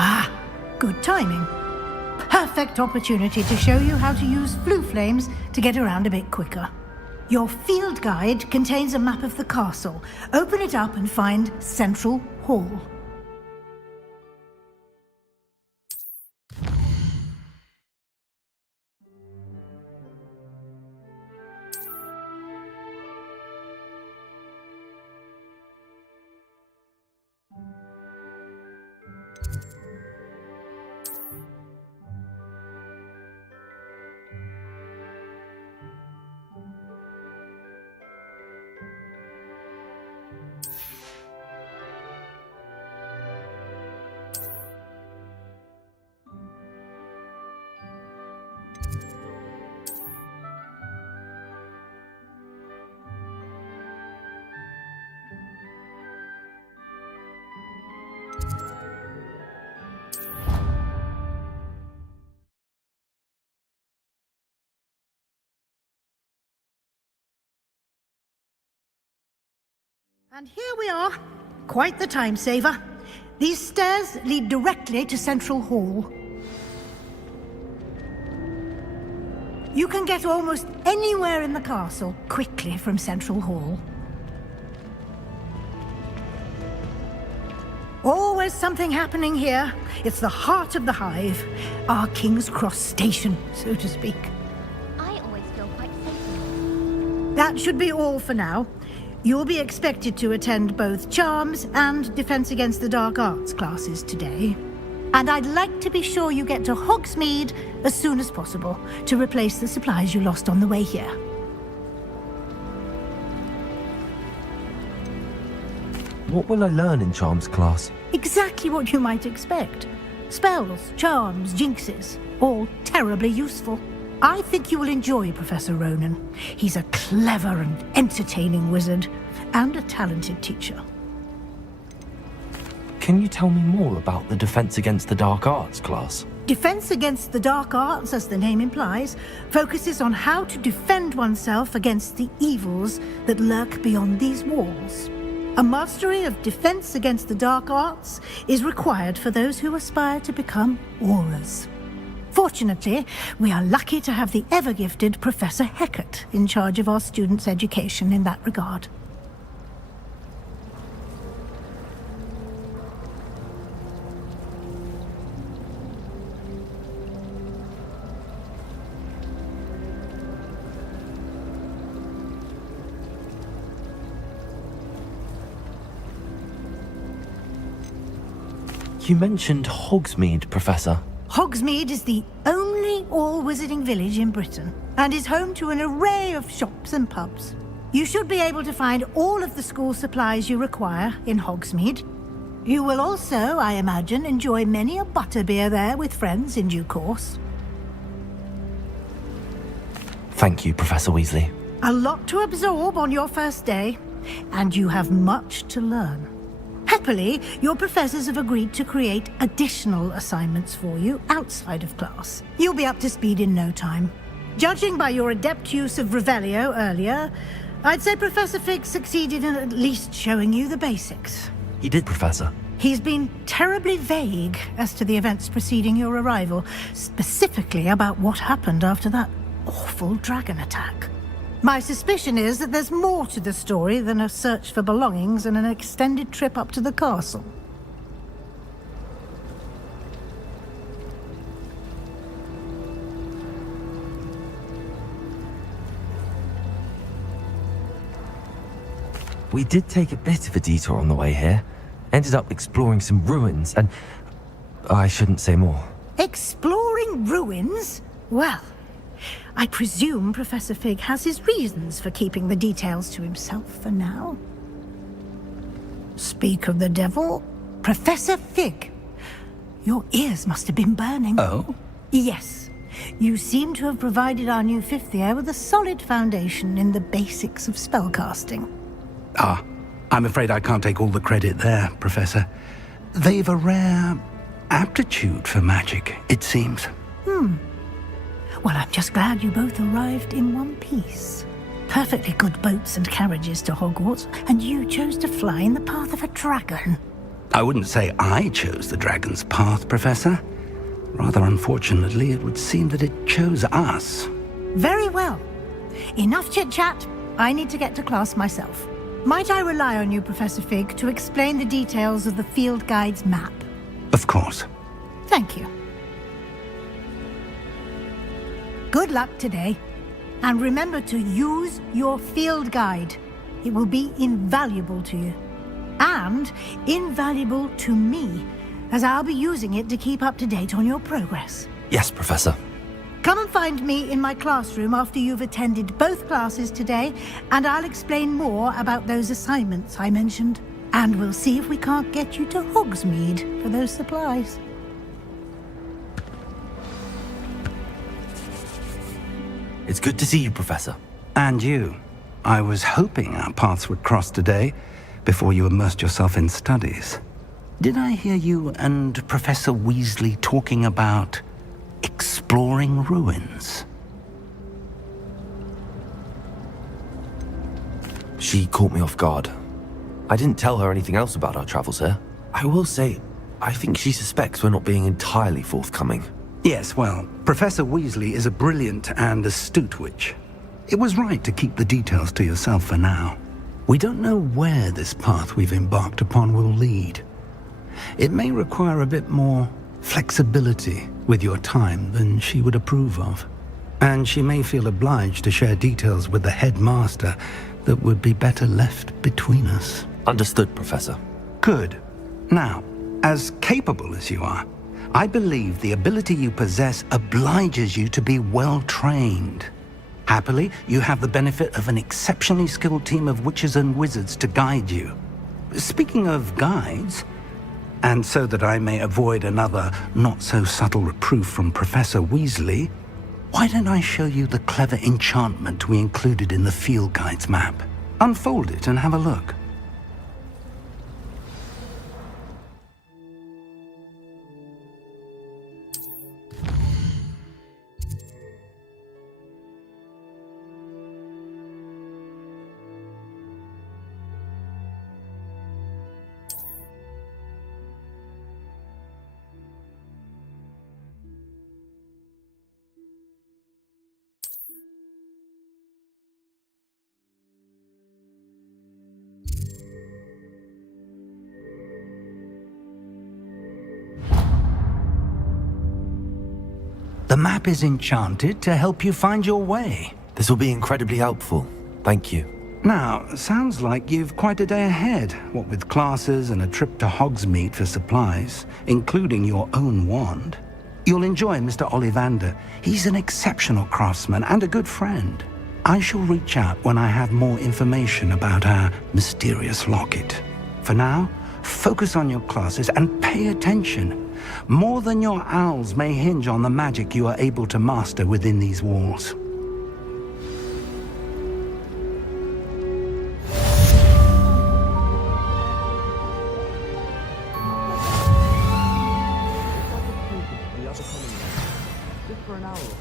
Ah, good timing. Perfect opportunity to show you how to use flue flames to get around a bit quicker. Your field guide contains a map of the castle. Open it up and find Central Hall. And here we are. Quite the time saver. These stairs lead directly to Central Hall. You can get almost anywhere in the castle quickly from Central Hall. Always something happening here. It's the heart of the hive. Our King's Cross station, so to speak. I always feel quite safe. That should be all for now. You'll be expected to attend both Charms and Defense Against the Dark Arts classes today. And I'd like to be sure you get to Hogsmeade as soon as possible to replace the supplies you lost on the way here. What will I learn in Charms class? Exactly what you might expect. Spells, charms, jinxes, all terribly useful. I think you will enjoy Professor Ronan. He's a clever and entertaining wizard, and a talented teacher. Can you tell me more about the Defense Against the Dark Arts class? Defense Against the Dark Arts, as the name implies, focuses on how to defend oneself against the evils that lurk beyond these walls. A mastery of Defense Against the Dark Arts is required for those who aspire to become Aurors. Fortunately, we are lucky to have the ever-gifted Professor Heckert in charge of our students' education in that regard. You mentioned Hogsmeade, Professor. Hogsmeade is the only all-wizarding village in Britain and is home to an array of shops and pubs. You should be able to find all of the school supplies you require in Hogsmeade. You will also, I imagine, enjoy many a butterbeer there with friends in due course. Thank you, Professor Weasley. A lot to absorb on your first day, and you have much to learn. Happily, your professors have agreed to create additional assignments for you outside of class. You'll be up to speed in no time. Judging by your adept use of Revelio earlier, I'd say Professor Fig succeeded in at least showing you the basics. He did, Professor. He's been terribly vague as to the events preceding your arrival, specifically about what happened after that awful dragon attack. My suspicion is that there's more to the story than a search for belongings and an extended trip up to the castle. We did take a bit of a detour on the way here. Ended up exploring some ruins and... I shouldn't say more. Exploring ruins? Well, I presume Professor Fig has his reasons for keeping the details to himself for now. Speak of the devil, Professor Fig. Your ears must have been burning. Oh? Yes. You seem to have provided our new fifth year with a solid foundation in the basics of spellcasting. Ah, I'm afraid I can't take all the credit there, Professor. They've a rare aptitude for magic, it seems. Well, I'm just glad you both arrived in one piece. Perfectly good boats and carriages to Hogwarts, and you chose to fly in the path of a dragon. I wouldn't say I chose the dragon's path, Professor. Rather unfortunately, it would seem that it chose us. Very well. Enough chit-chat. I need to get to class myself. Might I rely on you, Professor Fig, to explain the details of the field guide's map? Of course. Thank you. Good luck today. And remember to use your field guide. It will be invaluable to you. And invaluable to me, as I'll be using it to keep up to date on your progress. Yes, Professor. Come and find me in my classroom after you've attended both classes today, and I'll explain more about those assignments I mentioned. And we'll see if we can't get you to Hogsmeade for those supplies. It's good to see you, Professor. And you. I was hoping our paths would cross today, before you immersed yourself in studies. Did I hear you and Professor Weasley talking about exploring ruins? She caught me off guard. I didn't tell her anything else about our travels here. I will say, I think she suspects we're not being entirely forthcoming. Yes, well, Professor Weasley is a brilliant and astute witch. It was right to keep the details to yourself for now. We don't know where this path we've embarked upon will lead. It may require a bit more flexibility with your time than she would approve of. And she may feel obliged to share details with the headmaster that would be better left between us. Understood, Professor. Good. Now, as capable as you are, I believe the ability you possess obliges you to be well trained. Happily, you have the benefit of an exceptionally skilled team of witches and wizards to guide you. Speaking of guides, and so that I may avoid another not-so-subtle reproof from Professor Weasley, why don't I show you the clever enchantment we included in the field guide's map? Unfold it and have a look. The map is enchanted to help you find your way. This will be incredibly helpful. Thank you. Now, sounds like you've quite a day ahead, what with classes and a trip to Hogsmeade for supplies, including your own wand. You'll enjoy Mr. Ollivander. He's an exceptional craftsman and a good friend. I shall reach out when I have more information about our mysterious locket. For now, focus on your classes and pay attention. More than your owls may hinge on the magic you are able to master within these walls. Just for an hour or so.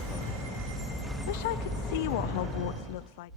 Wish I could see what Hogwarts looks like.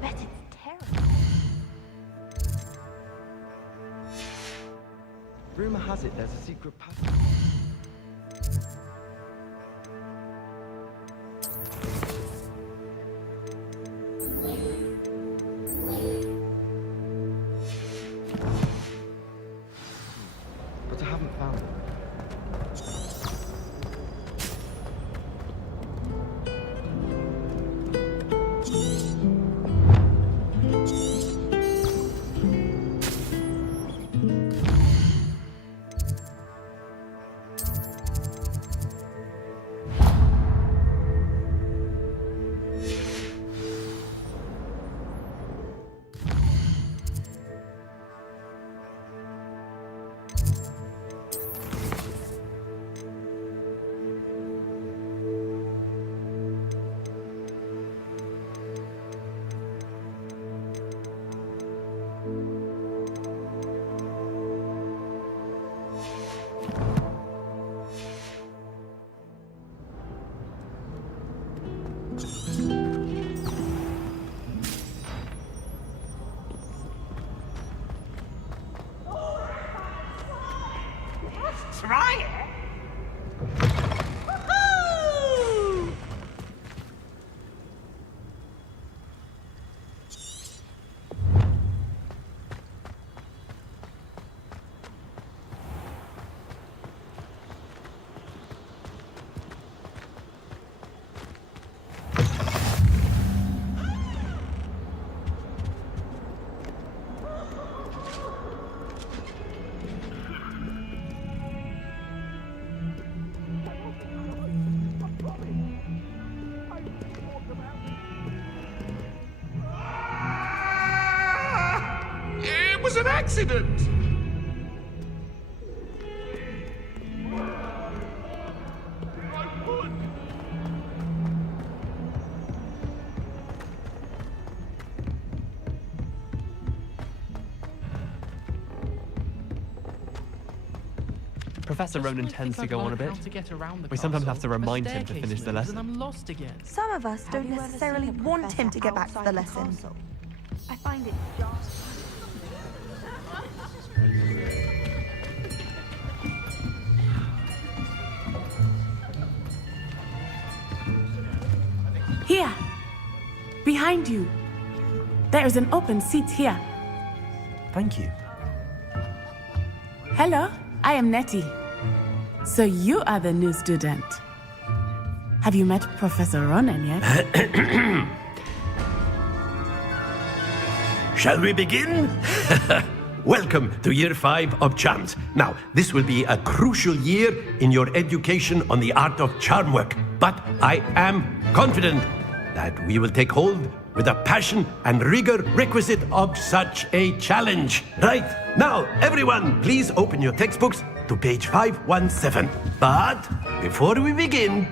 bet it's terrible. Rumor has it there's a secret passage. But I haven't found it. Try it. Woohoo! It was an accident! Professor Ronan tends to go on a bit. We sometimes have to remind him to finish the lesson. I'm lost again. Some of us don't necessarily want him to get back to the lesson. I find it just... Here! Behind you! There is an open seat here. Thank you. Hello, I am Nettie. So you are the new student. Have you met Professor Ronan yet? Shall we begin? Welcome to Year 5 of Charms. Now, this will be a crucial year in your education on the art of charm work. But I am confident that we will take hold with the passion and rigor requisite of such a challenge. Right, now, everyone, please open your textbooks to page 517. But before we begin,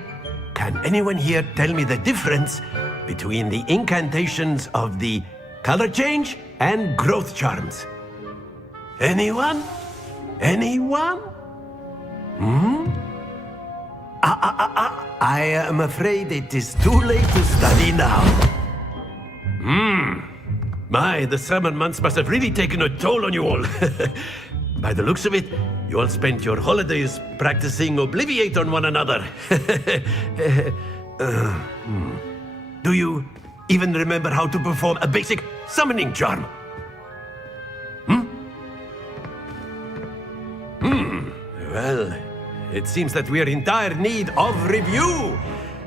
can anyone here tell me the difference between the incantations of the color change and growth charms? Anyone? Anyone? I am afraid it is too late to study now. My, the summer months must have really taken a toll on you all. By the looks of it, you all spent your holidays practicing Obliviate on one another. Do you even remember how to perform a basic summoning charm? Well, it seems that we are in dire need of review.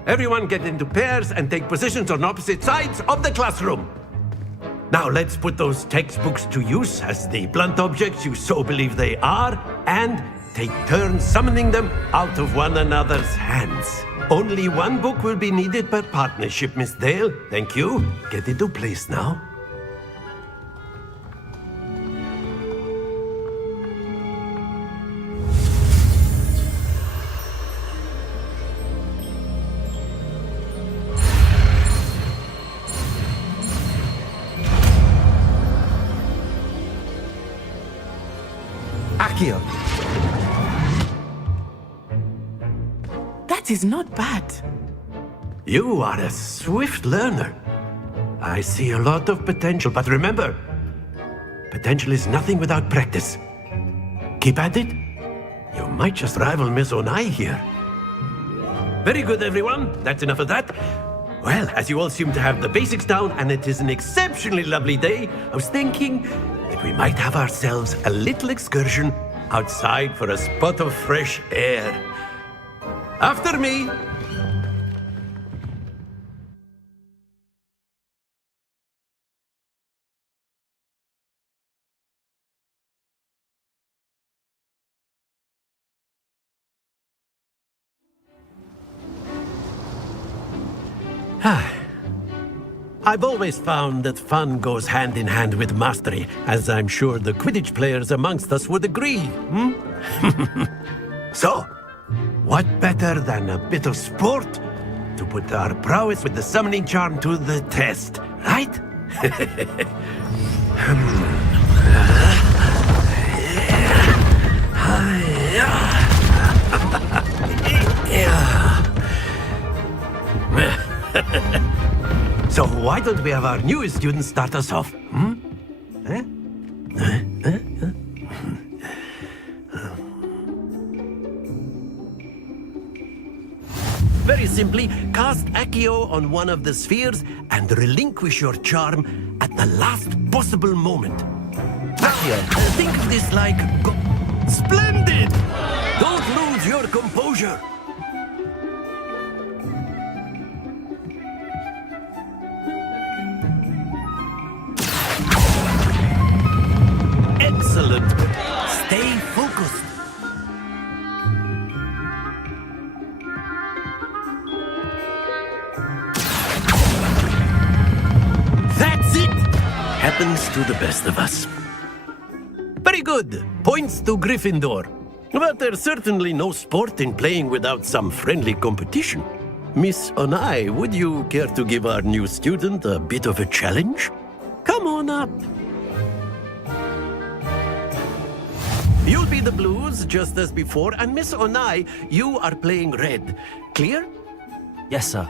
Everyone get into pairs and take positions on opposite sides of the classroom. Now let's put those textbooks to use as the blunt objects you so believe they are, and take turns summoning them out of one another's hands. Only one book will be needed per partnership, Miss Dale. Thank you. Get into place now. Accio. That is not bad. You are a swift learner. I see a lot of potential, but remember, potential is nothing without practice. Keep at it. You might just rival Miss Onai here. Very good, everyone. That's enough of that. Well, as you all seem to have the basics down, and it is an exceptionally lovely day, I was thinking that we might have ourselves a little excursion outside for a spot of fresh air. After me. I've always found that fun goes hand in hand with mastery, as I'm sure the Quidditch players amongst us would agree, So, what better than a bit of sport to put our prowess with the summoning charm to the test, right? So why don't we have our newest student start us off? Very simply, cast Accio on one of the spheres and relinquish your charm at the last possible moment. Accio, think of this like... Splendid! Don't lose your composure. Excellent. Stay focused. That's it! Happens to the best of us. Very good. Points to Gryffindor. But there's certainly no sport in playing without some friendly competition. Miss Onai, would you care to give our new student a bit of a challenge? Come on up. You'll be the blues, just as before, and Miss Onai, you are playing red. Clear? Yes, sir.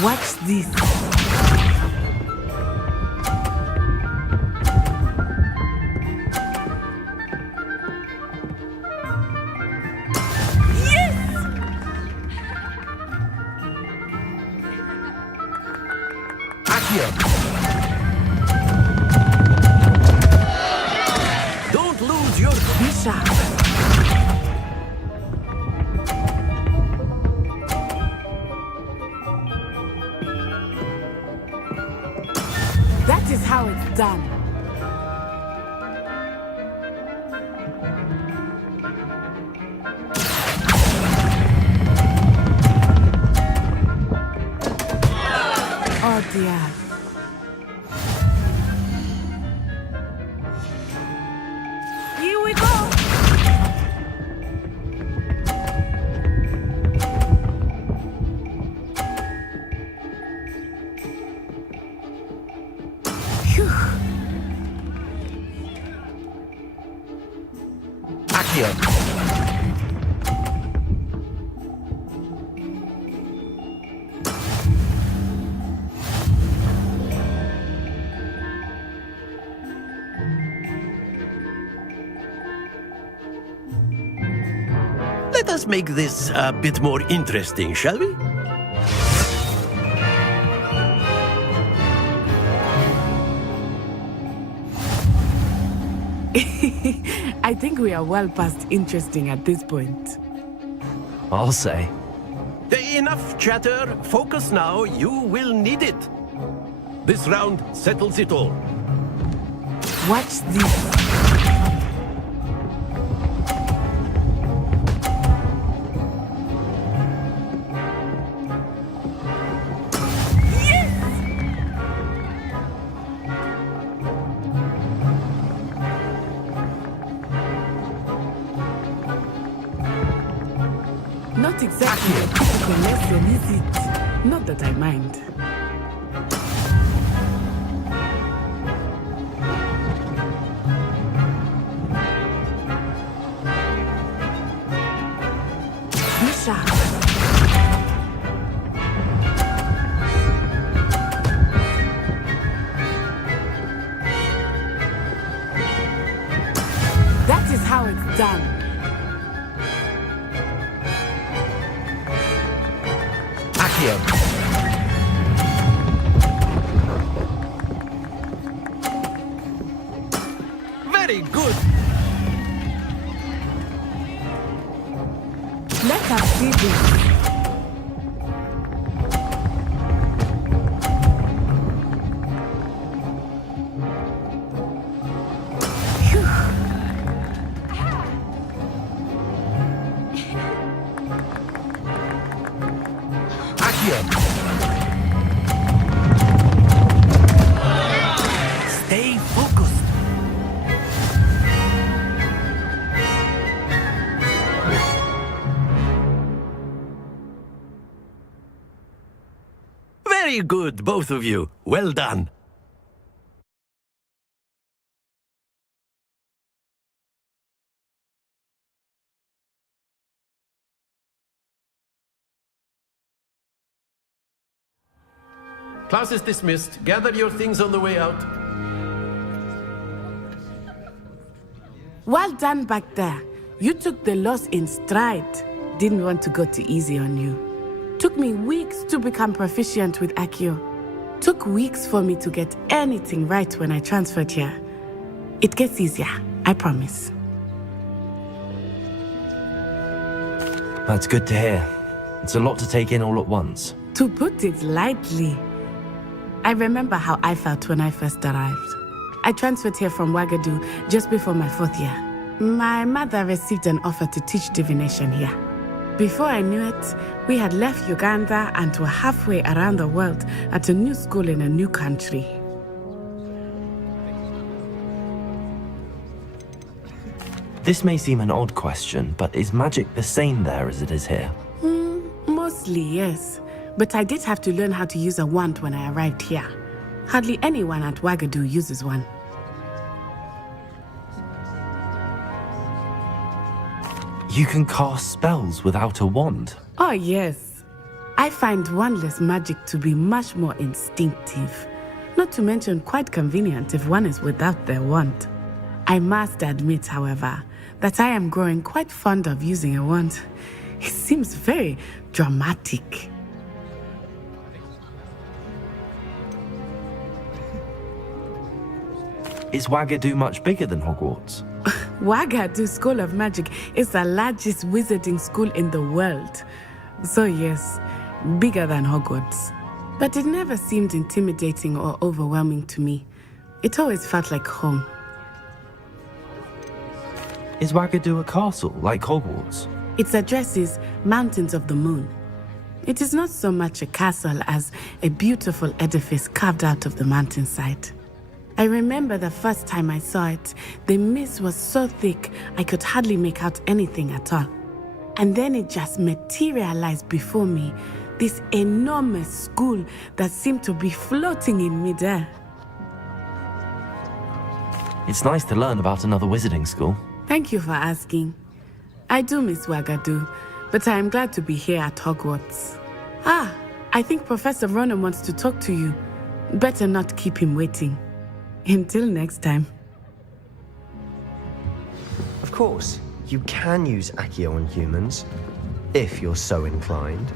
What's this? Don't lose your Bishop. That is how it's done. Oh dear. Here we go! Accio. Let us make this a bit more interesting, shall we? I think we are well past interesting at this point. I'll say. Enough chatter. Focus now. You will need it. This round settles it all. Watch this. Not exactly a typical lesson, is it? Not that I mind. Bishop. Accio. Very good. Let us see this. Stay focused. Very good, both of you. Well done. Class is dismissed. Gather your things on the way out. Well done back there. You took the loss in stride. Didn't want to go too easy on you. Took me weeks to become proficient with Accio. Took weeks for me to get anything right when I transferred here. It gets easier, I promise. That's good to hear. It's a lot to take in all at once. To put it lightly, I remember how I felt when I first arrived. I transferred here from Wagadu just before my 4th year. My mother received an offer to teach divination here. Before I knew it, we had left Uganda and were halfway around the world at a new school in a new country. This may seem an odd question, but is magic the same there as it is here? Mostly, yes. But I did have to learn how to use a wand when I arrived here. Hardly anyone at Wagadu uses one. You can cast spells without a wand. Oh, yes. I find wandless magic to be much more instinctive. Not to mention quite convenient if one is without their wand. I must admit, however, that I am growing quite fond of using a wand. It seems very dramatic. Is Wagadu much bigger than Hogwarts? Wagadu School of Magic is the largest wizarding school in the world. So yes, bigger than Hogwarts. But it never seemed intimidating or overwhelming to me. It always felt like home. Is Wagadu a castle like Hogwarts? Its address is Mountains of the Moon. It is not so much a castle as a beautiful edifice carved out of the mountainside. I remember the first time I saw it, the mist was so thick I could hardly make out anything at all. And then it just materialized before me, this enormous school that seemed to be floating in midair. It's nice to learn about another wizarding school. Thank you for asking. I do miss Wagadu, but I am glad to be here at Hogwarts. I think Professor Ronan wants to talk to you. Better not keep him waiting. Until next time. Of course, you can use Accio on humans, if you're so inclined.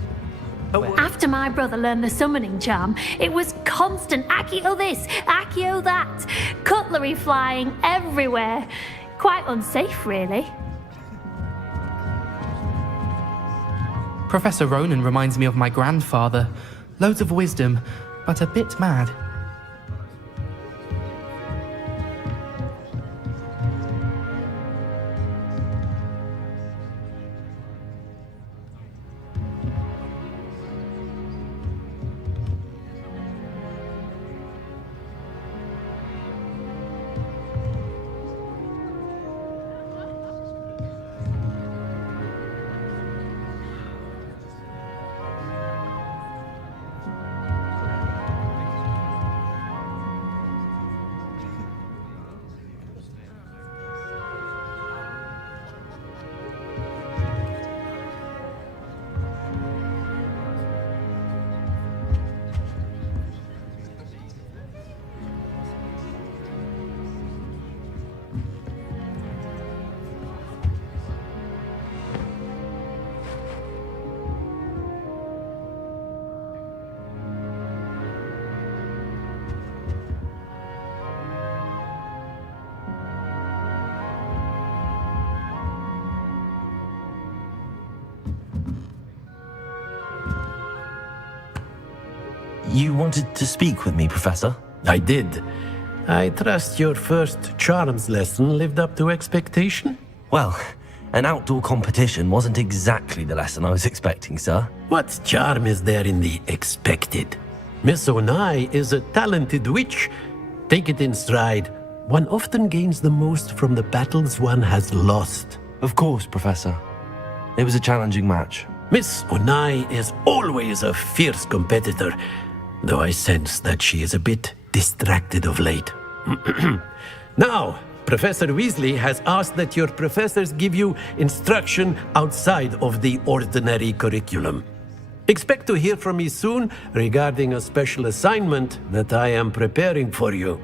After my brother learned the summoning charm, it was constant Accio this, Accio that, cutlery flying everywhere. Quite unsafe, really. Professor Ronan reminds me of my grandfather. Loads of wisdom, but a bit mad. You wanted to speak with me, Professor? I did. I trust your first charms lesson lived up to expectation? Well, an outdoor competition wasn't exactly the lesson I was expecting, sir. What charm is there in the expected? Miss Onai is a talented witch. Take it in stride. One often gains the most from the battles one has lost. Of course, Professor. It was a challenging match. Miss Onai is always a fierce competitor, though I sense that she is a bit distracted of late. Now, Professor Weasley has asked that your professors give you instruction outside of the ordinary curriculum. Expect to hear from me soon regarding a special assignment that I am preparing for you.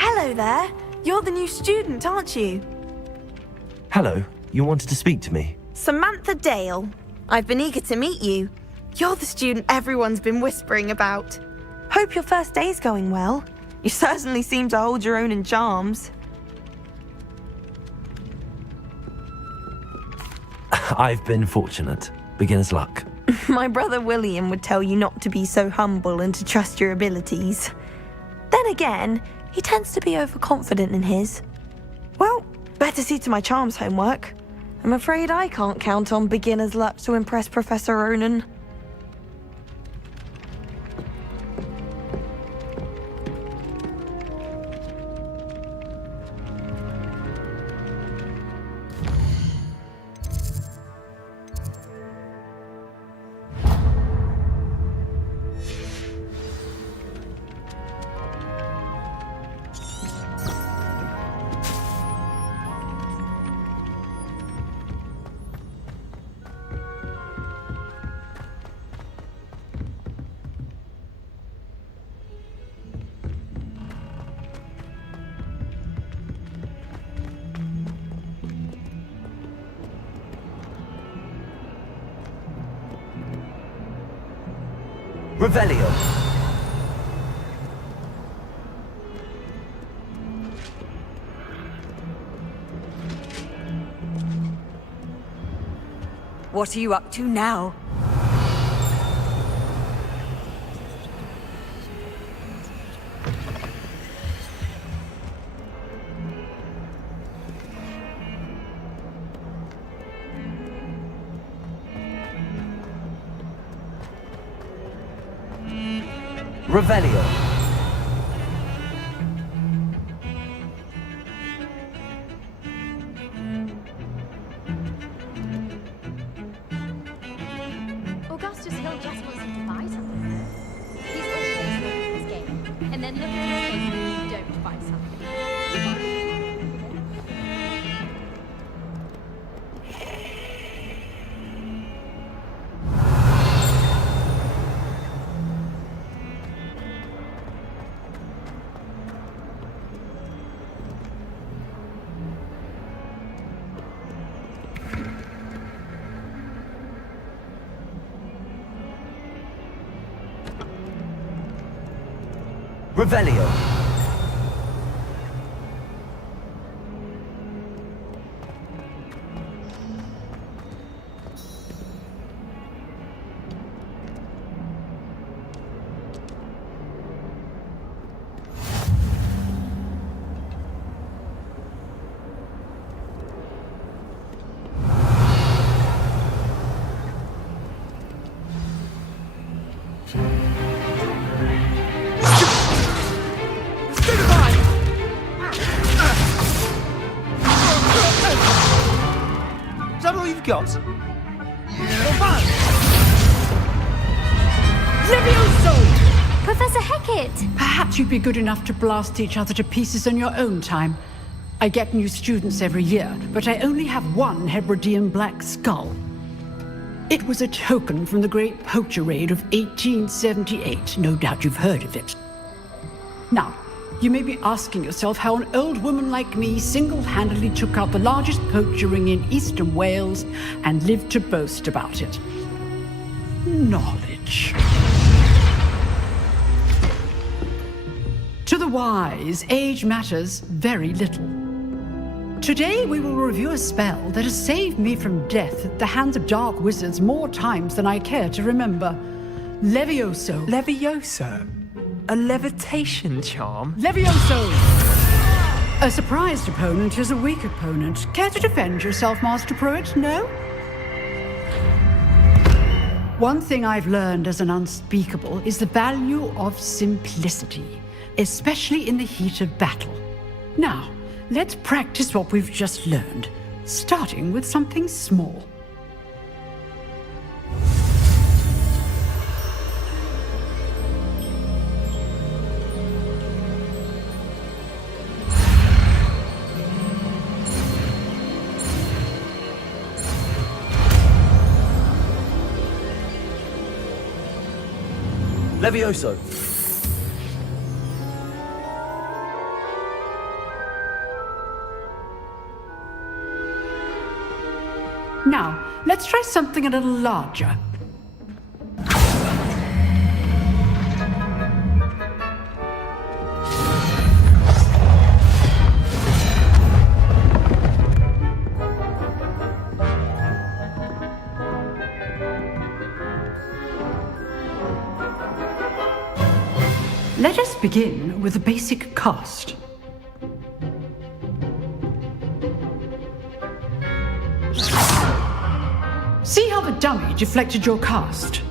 Hello there. You're the new student, aren't you? Hello, you wanted to speak to me? Samantha Dale. I've been eager to meet you. You're the student everyone's been whispering about. Hope your first day's going well. You certainly seem to hold your own in charms. I've been fortunate. Beginner's luck. My brother William would tell you not to be so humble and to trust your abilities. Then again, he tends to be overconfident in his. Well, better see to my charms homework. I'm afraid I can't count on beginner's luck to impress Professor Ronan. Revelio. What are you up to now? Revelio. Augustus Hill just wants you to buy something. He's always looking at his game, and then look at his face when you don't buy something. Revelio. Is that all you've got? Levioso! Professor Hecat! Perhaps you'd be good enough to blast each other to pieces on your own time. I get new students every year, but I only have one Hebridean black skull. It was a token from the Great Poacher Raid of 1878. No doubt you've heard of it. Now, you may be asking yourself how an old woman like me single-handedly took out the largest poacher ring in eastern Wales and lived to boast about it. Knowledge. To the wise, age matters very little. Today we will review a spell that has saved me from death at the hands of dark wizards more times than I care to remember. Levioso. Levioso? A levitation charm? Levioso! A surprised opponent is a weak opponent. Care to defend yourself, Master Pruitt? No? One thing I've learned as an unspeakable is the value of simplicity, especially in the heat of battle. Now, let's practice what we've just learned, starting with something small. Levioso! Now, let's try something a little larger. Let us begin with a basic cast. See how the dummy deflected your cast?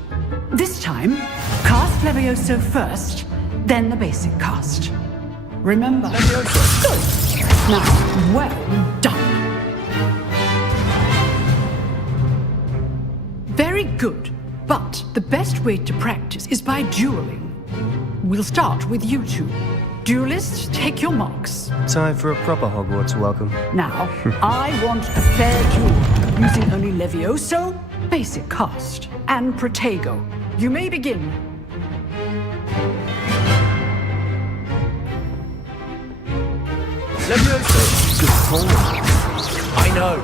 This time, cast Levioso first, then the basic cast. Remember. Levioso. Good. Now, well done. Very good, but the best way to practice is by dueling. We'll start with you two. Duelists, take your marks. Time for a proper Hogwarts welcome. Now, I want a fair duel, using only Levioso, basic cast, and Protego. You may begin. Levioso! Good call. I know.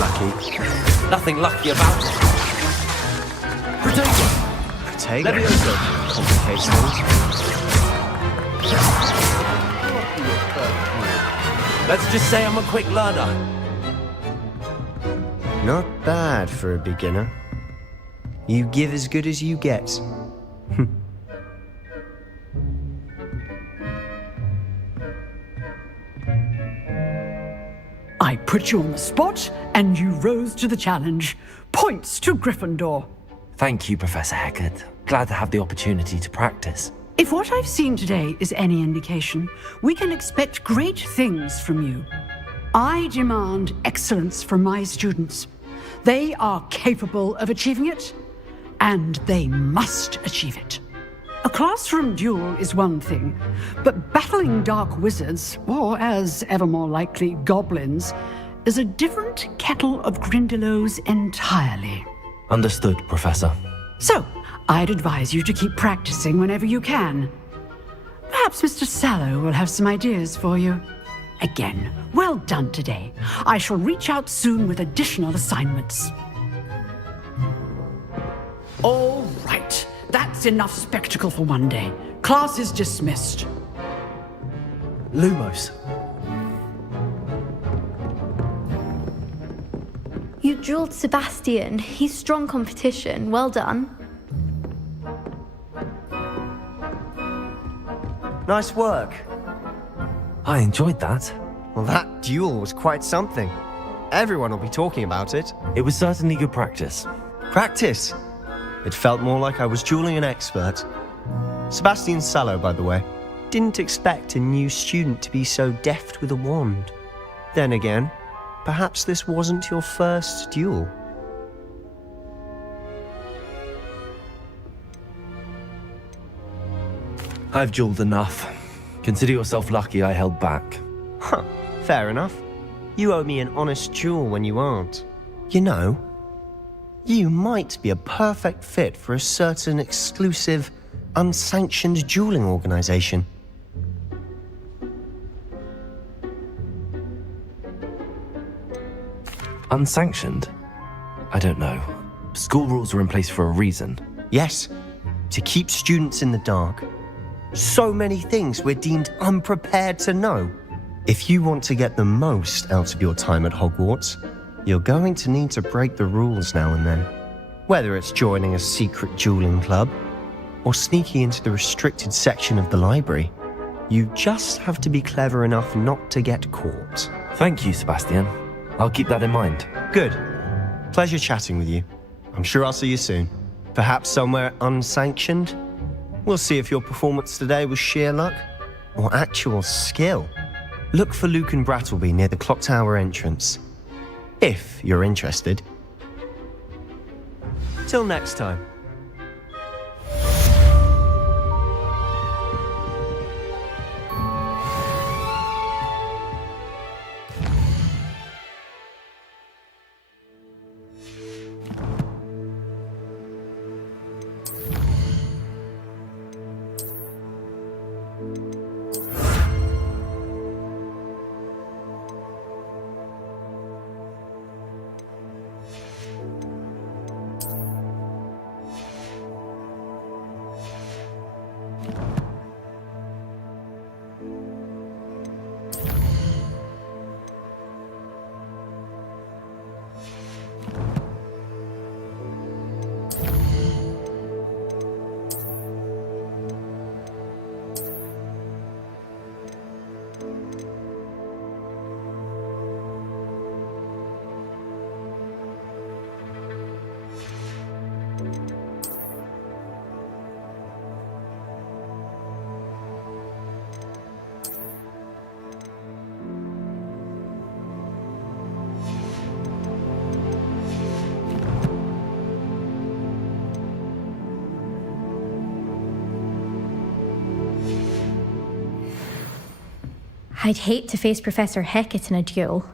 Lucky. Nothing lucky about it. Protego! Protego? Levioso! Complicates things. Let's just say I'm a quick learner. Not bad for a beginner. You give as good as you get. I put you on the spot, and you rose to the challenge. Points to Gryffindor. Thank you, Professor Hecat. Glad to have the opportunity to practice. If what I've seen today is any indication, we can expect great things from you. I demand excellence from my students. They are capable of achieving it, and they must achieve it. A classroom duel is one thing, but battling dark wizards, or as ever more likely, goblins, is a different kettle of Grindylows entirely. Understood, Professor. So, I'd advise you to keep practicing whenever you can. Perhaps Mr. Sallow will have some ideas for you. Again, well done today. I shall reach out soon with additional assignments. All right, that's enough spectacle for one day. Class is dismissed. Lumos. You dueled Sebastian. He's strong competition. Well done. Nice work. I enjoyed that. Well, that duel was quite something. Everyone will be talking about it. It was certainly good practice. Practice? It felt more like I was dueling an expert. Sebastian Sallow, by the way. Didn't expect a new student to be so deft with a wand. Then again, perhaps this wasn't your first duel. I've jeweled enough. Consider yourself lucky I held back. Huh, fair enough. You owe me an honest jewel when you aren't. You know, you might be a perfect fit for a certain exclusive, unsanctioned dueling organization. Unsanctioned? I don't know. School rules are in place for a reason. Yes, to keep students in the dark. So many things we're deemed unprepared to know. If you want to get the most out of your time at Hogwarts, you're going to need to break the rules now and then. Whether it's joining a secret dueling club or sneaking into the restricted section of the library, you just have to be clever enough not to get caught. Thank you, Sebastian. I'll keep that in mind. Good. Pleasure chatting with you. I'm sure I'll see you soon. Perhaps somewhere unsanctioned? We'll see if your performance today was sheer luck or actual skill. Look for Luke and Brattleby near the clock tower entrance, if you're interested. Till next time. I'd hate to face Professor Hecat in a duel.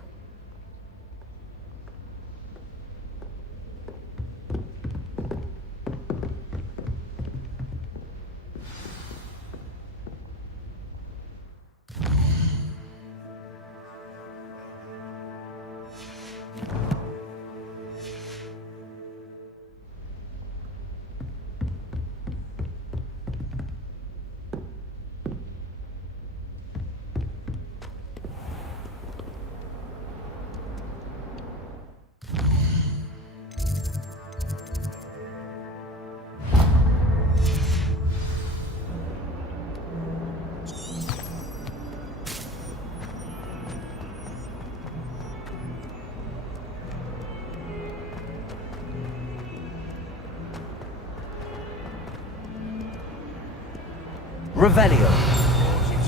Revelio.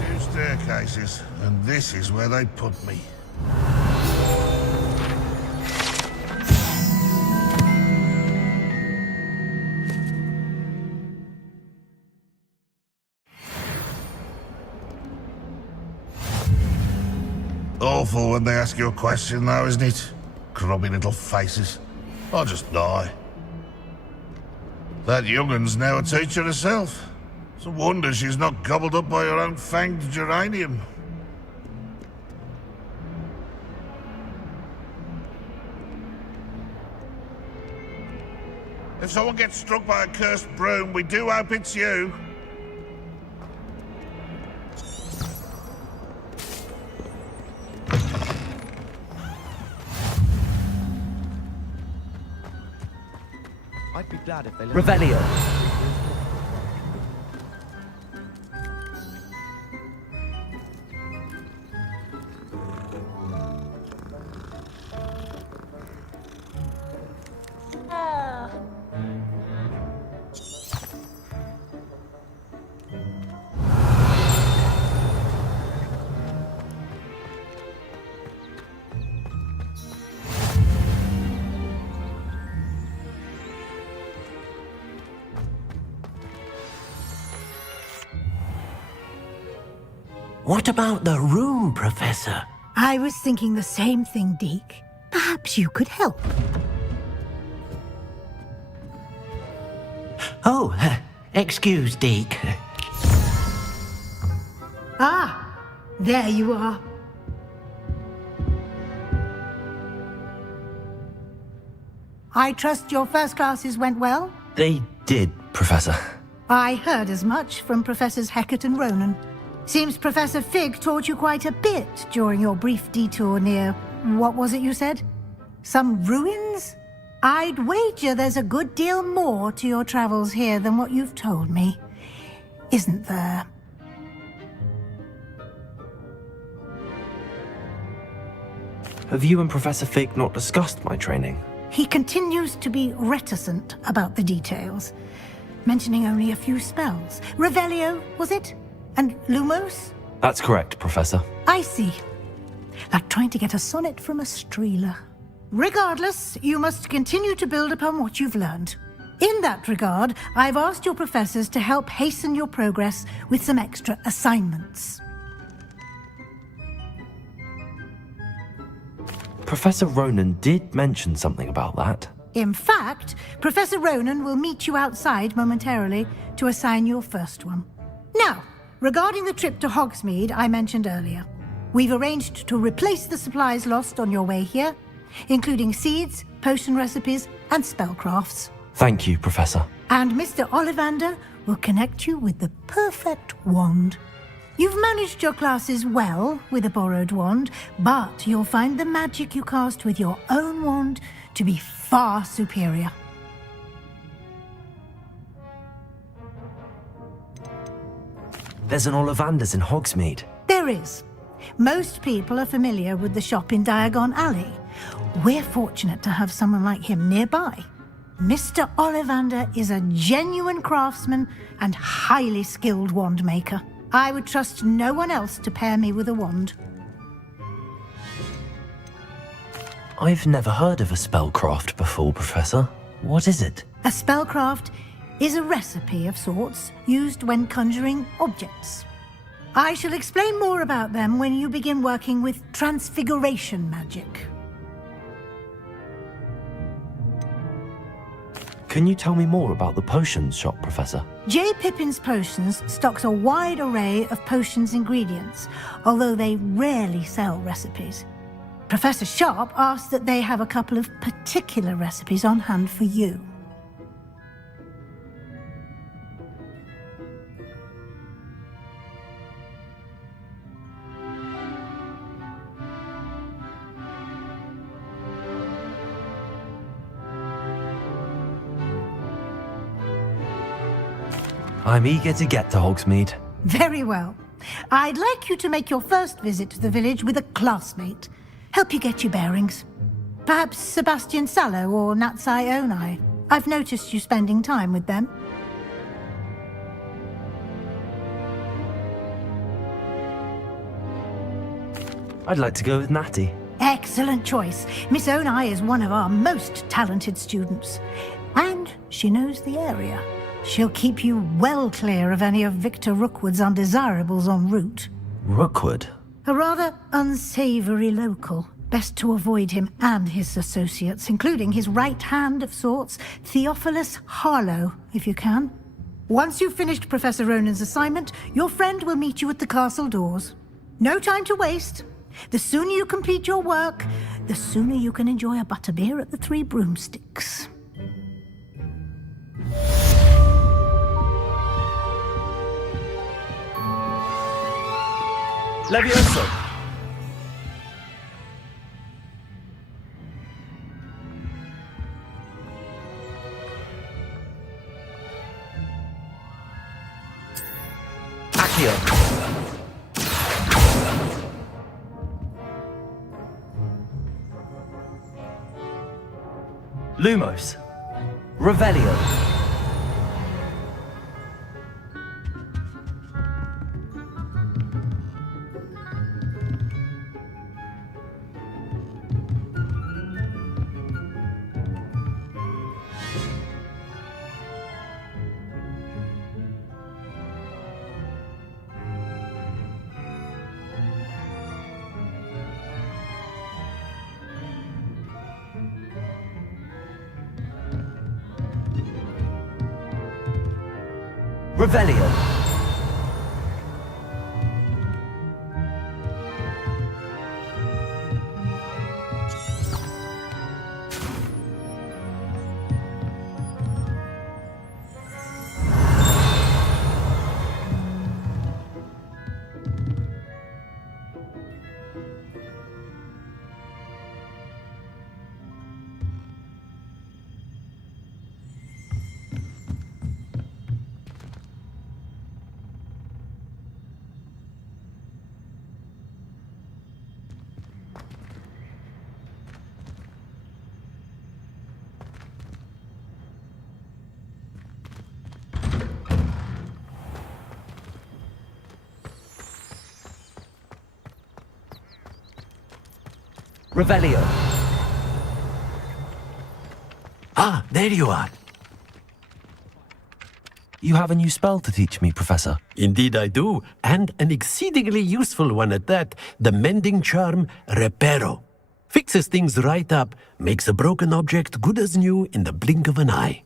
42 staircases, and this is where they put me. Awful when they ask you a question, though, isn't it? Grubby little faces. I'll just die. That young'un's now a teacher herself. It's a wonder she's not gobbled up by her own fanged geranium. If someone gets struck by a cursed broom, we do hope it's you. I'd be glad if they let Revelio. What about the room, Professor? I was thinking the same thing, Deke. Perhaps you could help. Oh, excuse, Deke. Ah, there you are. I trust your first classes went well? They did, Professor. I heard as much from Professors Hecat and Ronan. Seems Professor Fig taught you quite a bit during your brief detour near... what was it you said? Some ruins? I'd wager there's a good deal more to your travels here than what you've told me. Isn't there? Have you and Professor Fig not discussed my training? He continues to be reticent about the details, mentioning only a few spells. Revelio, was it? And Lumos? That's correct, Professor. I see. Like trying to get a sonnet from a streeler. Regardless, you must continue to build upon what you've learned. In that regard, I've asked your professors to help hasten your progress with some extra assignments. Professor Ronan did mention something about that. In fact, Professor Ronan will meet you outside momentarily to assign your first one. Now, regarding the trip to Hogsmeade I mentioned earlier, we've arranged to replace the supplies lost on your way here, including seeds, potion recipes, and spellcrafts. Thank you, Professor. And Mr. Ollivander will connect you with the perfect wand. You've managed your classes well with a borrowed wand, but you'll find the magic you cast with your own wand to be far superior. There's an Ollivander's in Hogsmeade. There is. Most people are familiar with the shop in Diagon Alley. We're fortunate to have someone like him nearby. Mr. Ollivander is a genuine craftsman and highly skilled wand maker. I would trust no one else to pair me with a wand. I've never heard of a spellcraft before, Professor. What is it? A spellcraft is a recipe of sorts used when conjuring objects. I shall explain more about them when you begin working with transfiguration magic. Can you tell me more about the potions shop, Professor? J. Pippin's Potions stocks a wide array of potions ingredients, although they rarely sell recipes. Professor Sharp asked that they have a couple of particular recipes on hand for you. I'm eager to get to Hogsmeade. Very well. I'd like you to make your first visit to the village with a classmate. Help you get your bearings. Perhaps Sebastian Sallow or Natsai Onai. I've noticed you spending time with them. I'd like to go with Natty. Excellent choice. Miss Onai is one of our most talented students. And she knows the area. She'll keep you well clear of any of Victor Rookwood's undesirables en route. Rookwood? A rather unsavory local. Best to avoid him and his associates, including his right hand of sorts, Theophilus Harlow, if you can. Once you've finished Professor Ronan's assignment, your friend will meet you at the castle doors. No time to waste. The sooner you complete your work, the sooner you can enjoy a butterbeer at the Three Broomsticks. Levioso! Accio! Lumos! Revelio! Revelio. Revelio. Ah, there you are. You have a new spell to teach me, Professor. Indeed I do, and an exceedingly useful one at that. The mending charm, Reparo. Fixes things right up, makes a broken object good as new in the blink of an eye.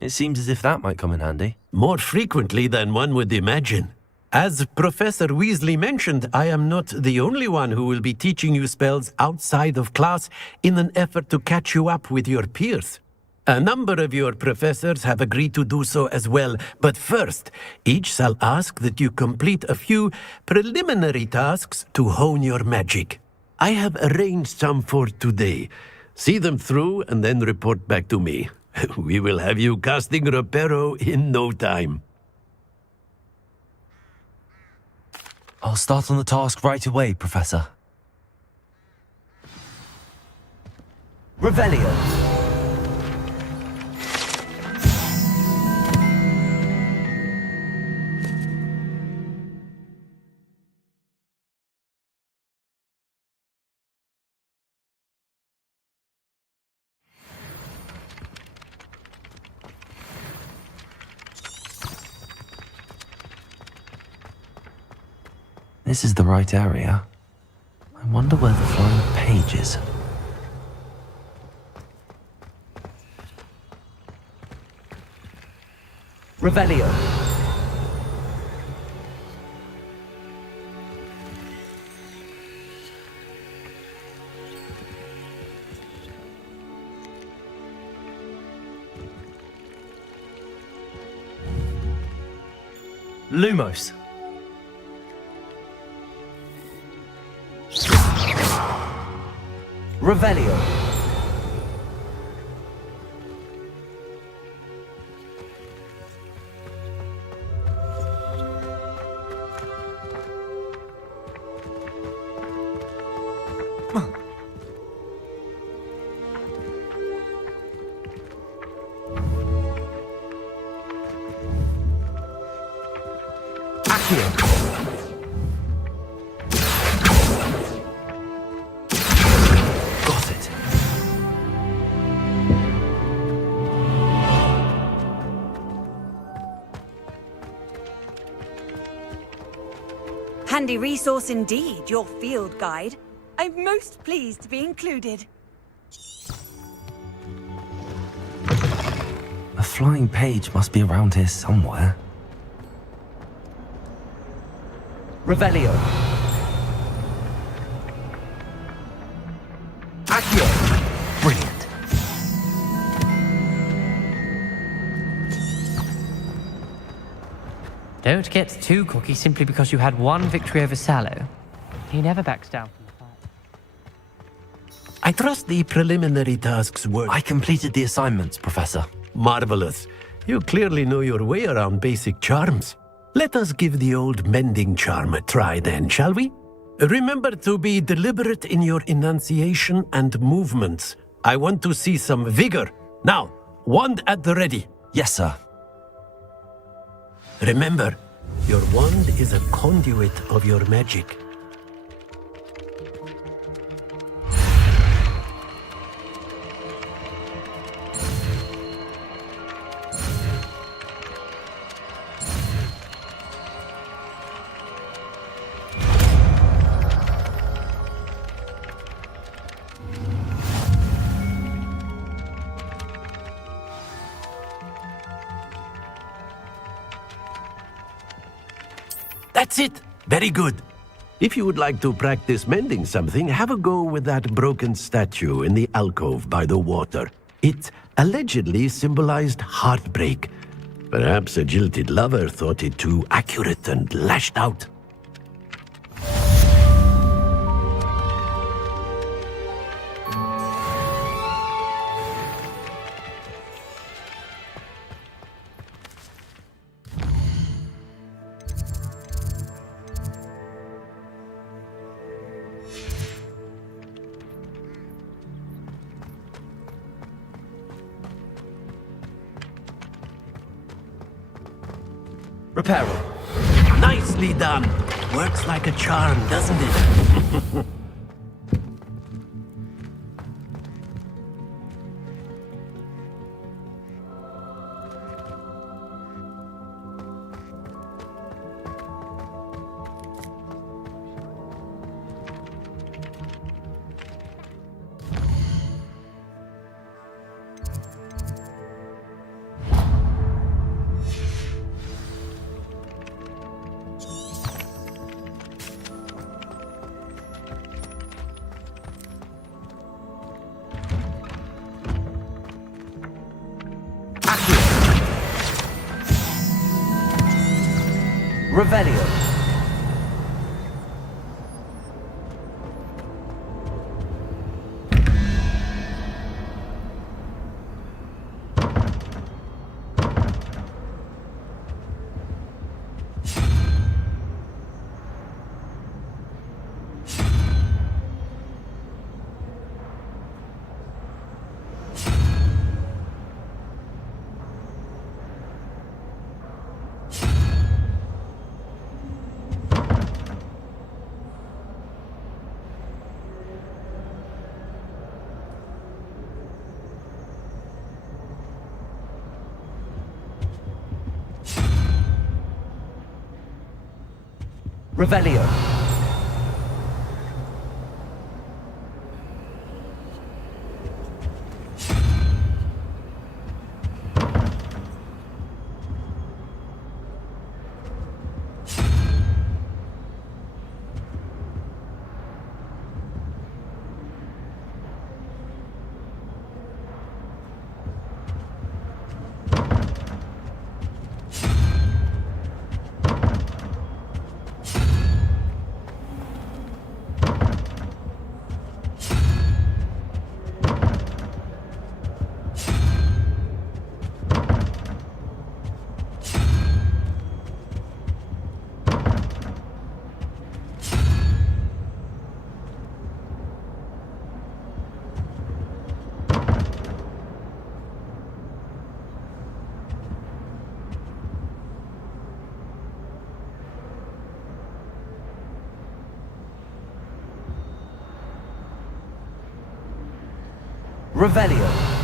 It seems as if that might come in handy. More frequently than one would imagine. As Professor Weasley mentioned, I am not the only one who will be teaching you spells outside of class in an effort to catch you up with your peers. A number of your professors have agreed to do so as well, but first, each shall ask that you complete a few preliminary tasks to hone your magic. I have arranged some for today. See them through and then report back to me. We will have you casting Reparo in no time. I'll start on the task right away, Professor. Revelio. This is the right area. I wonder where the flying page is. Revelio. Lumos. Revelio. Accio. Handy resource indeed, your field guide. I'm most pleased to be included. A flying page must be around here somewhere. Revelio. Accio. Brilliant. Don't get too cocky simply because you had one victory over Sallow. He never backs down from the fight. I trust the preliminary tasks work. I completed the assignments, Professor. Marvelous. You clearly know your way around basic charms. Let us give the old mending charm a try then, shall we? Remember to be deliberate in your enunciation and movements. I want to see some vigor. Now, wand at the ready. Yes, sir. Remember, your wand is a conduit of your magic. That's it. Very good. If you would like to practice mending something, have a go with that broken statue in the alcove by the water. It allegedly symbolized heartbreak. Perhaps a jilted lover thought it too accurate and lashed out. Reparo. Nicely done. Works like a charm, doesn't it? Revelio. Revelio. Revelio.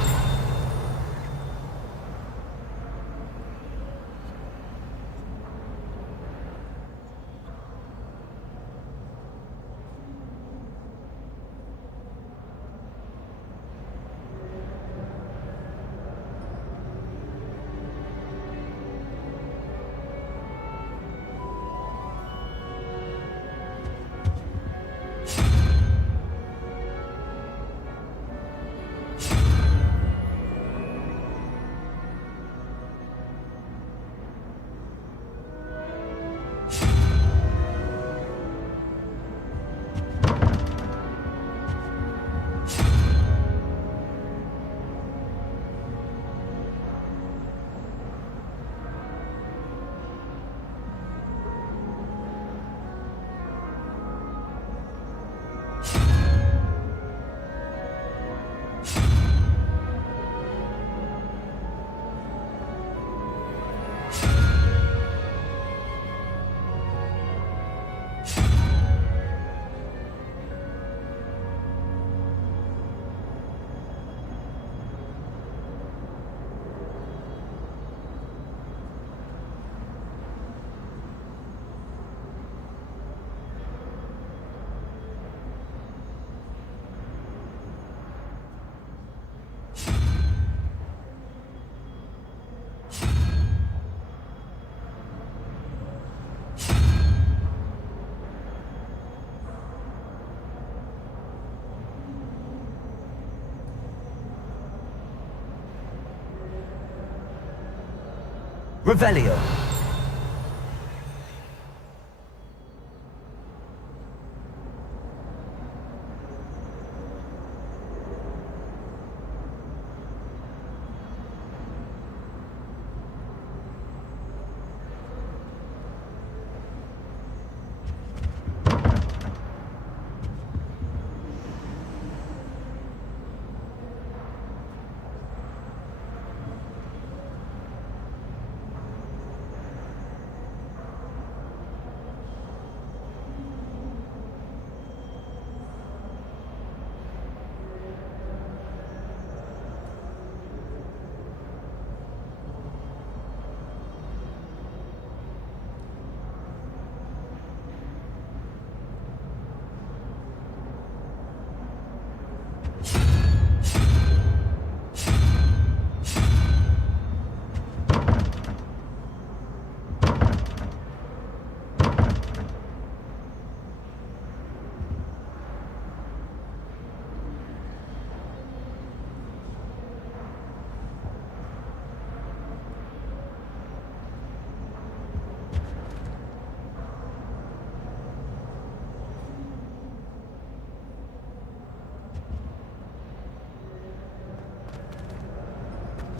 Revelio.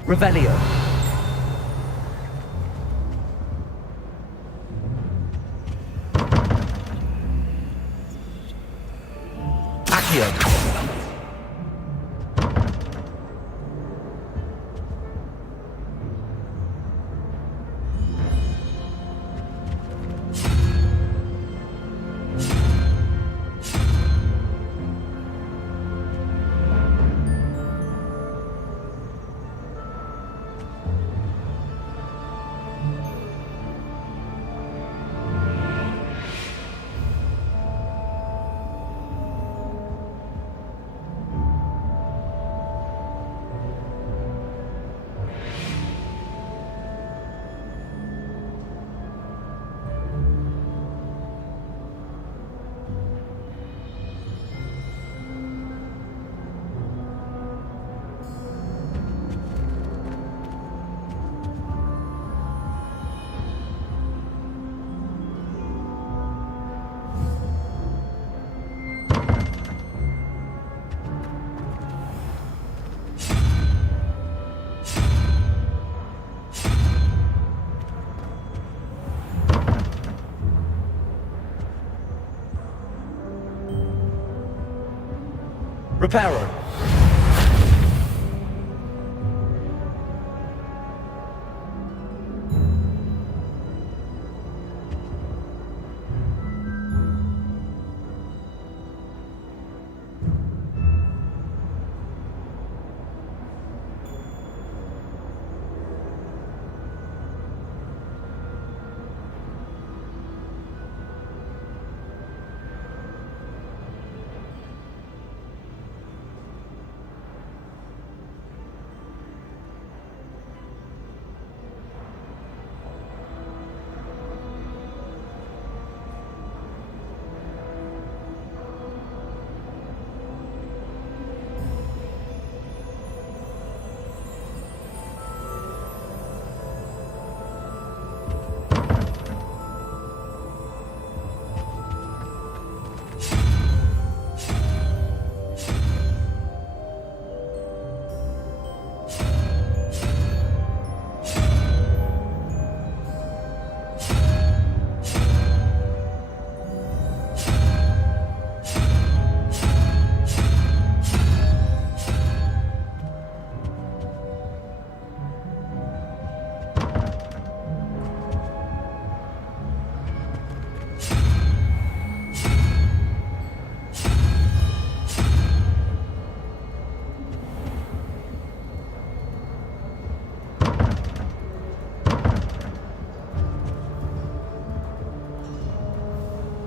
Revelio. Accio. Reparo.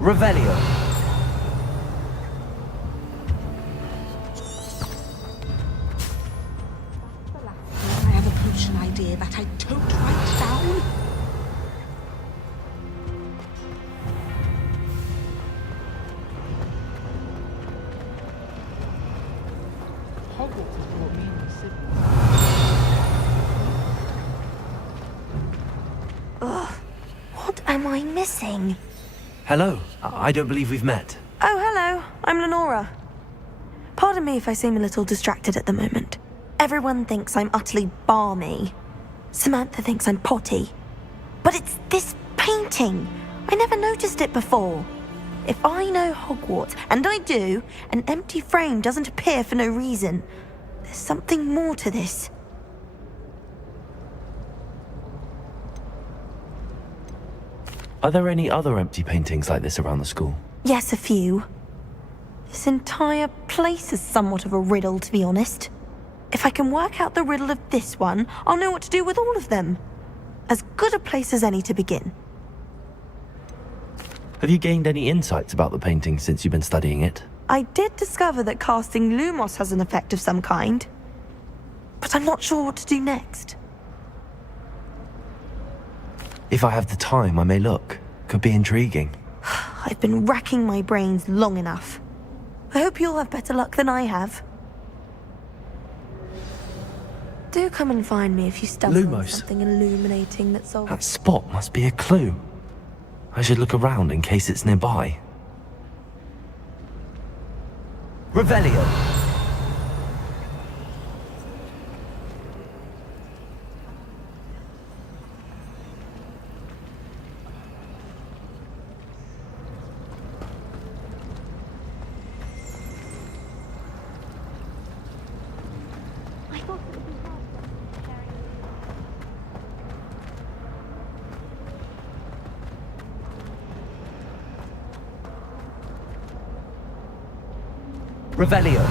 Revelio. I have a potion idea that I don't write down. Hogwarts has brought me in the city. am I missing? Hello. I don't believe we've met. Oh, hello. I'm Lenora. Pardon me if I seem a little distracted at the moment. Everyone thinks I'm utterly balmy. Samantha thinks I'm potty. But it's this painting. I never noticed it before. If I know Hogwarts, and I do, an empty frame doesn't appear for no reason. There's something more to this. Are there any other empty paintings like this around the school? Yes, a few. This entire place is somewhat of a riddle, to be honest. If I can work out the riddle of this one, I'll know what to do with all of them. As good a place as any to begin. Have you gained any insights about the painting since you've been studying it? I did discover that casting Lumos has an effect of some kind. But I'm not sure what to do next. If I have the time, I may look. Could be intriguing. I've been racking my brains long enough. I hope you'll have better luck than I have. Do come and find me if you stumble on Lumos. something illuminating that solves... That spot must be a clue. I should look around in case it's nearby. Revelio! Revelio.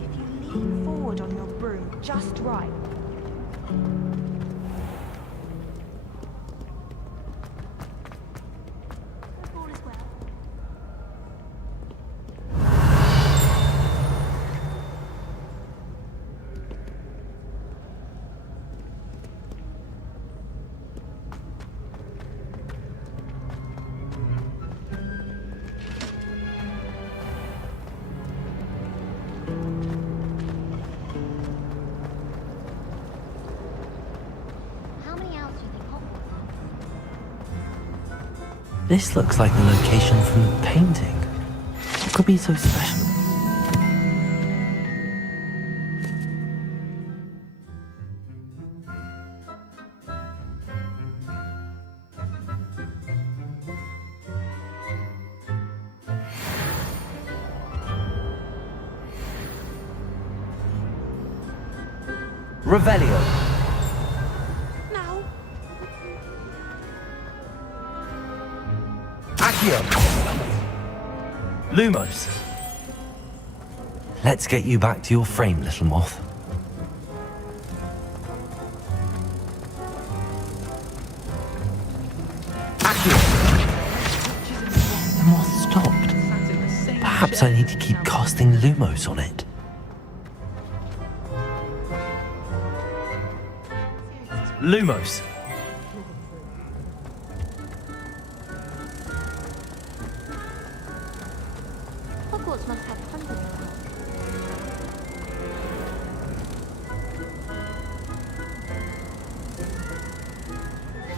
If you lean forward on your broom just right... This looks like the location from the painting. What could be so special? Revelio. Lumos. Let's get you back to your frame, little moth. The moth stopped. Perhaps I need to keep casting Lumos on it. Lumos. Hogwarts must have hundreds of them.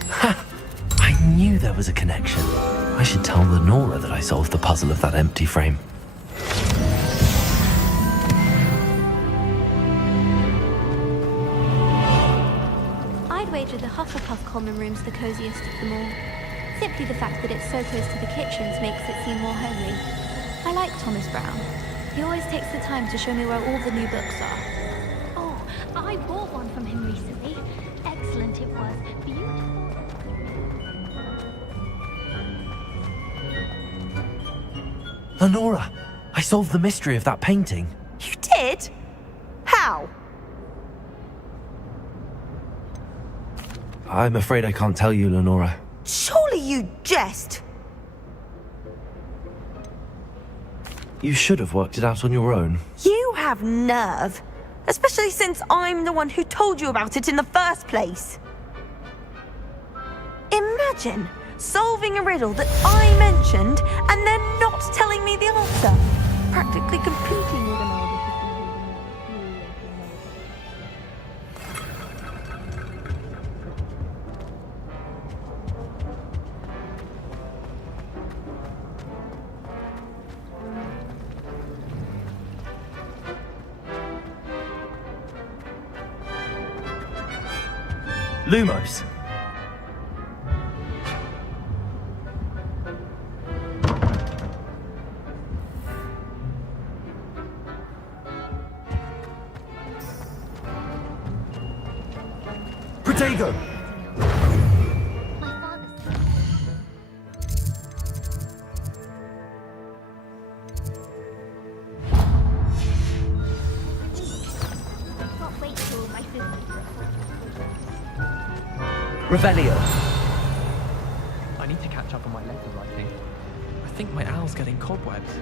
Ha! I knew there was a connection. I should tell Lenora that I solved the puzzle of that empty frame. I'd wager the Hufflepuff common room's the coziest of them all. Simply the fact that it's so close to the kitchens makes it seem more homely. I like Thomas Brown. He always takes the time to show me where all the new books are. Oh, I bought one from him recently. Excellent it was. Beautiful. Lenora, I solved the mystery of that painting. You did? How? I'm afraid I can't tell you, Lenora. Surely you jest. You should have worked it out on your own. You have nerve. Especially since I'm the one who told you about it in the first place. Imagine solving a riddle that I mentioned and then not telling me the answer. Practically competing with an elder. Lumos. Protego! Can't wait till my food. Revelio. I need to catch up on my letter writing. I think my owl's getting cobwebs.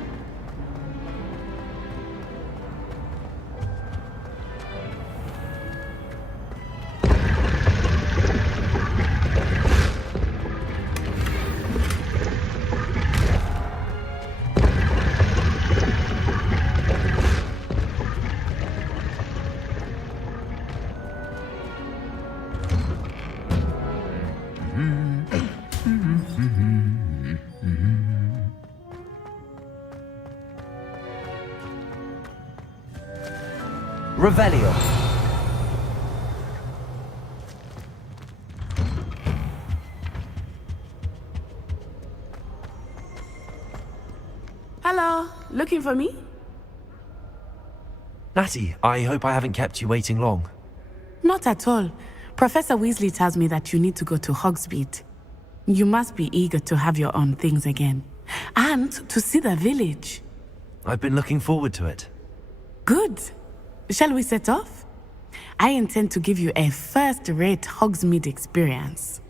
Revelio. Hello, looking for me? Natty, I hope I haven't kept you waiting long. Not at all. Professor Weasley tells me that you need to go to Hogsmeade. You must be eager to have your own things again. And to see the village. I've been looking forward to it. Good. Shall we set off? I intend to give you a first-rate Hogsmeade experience.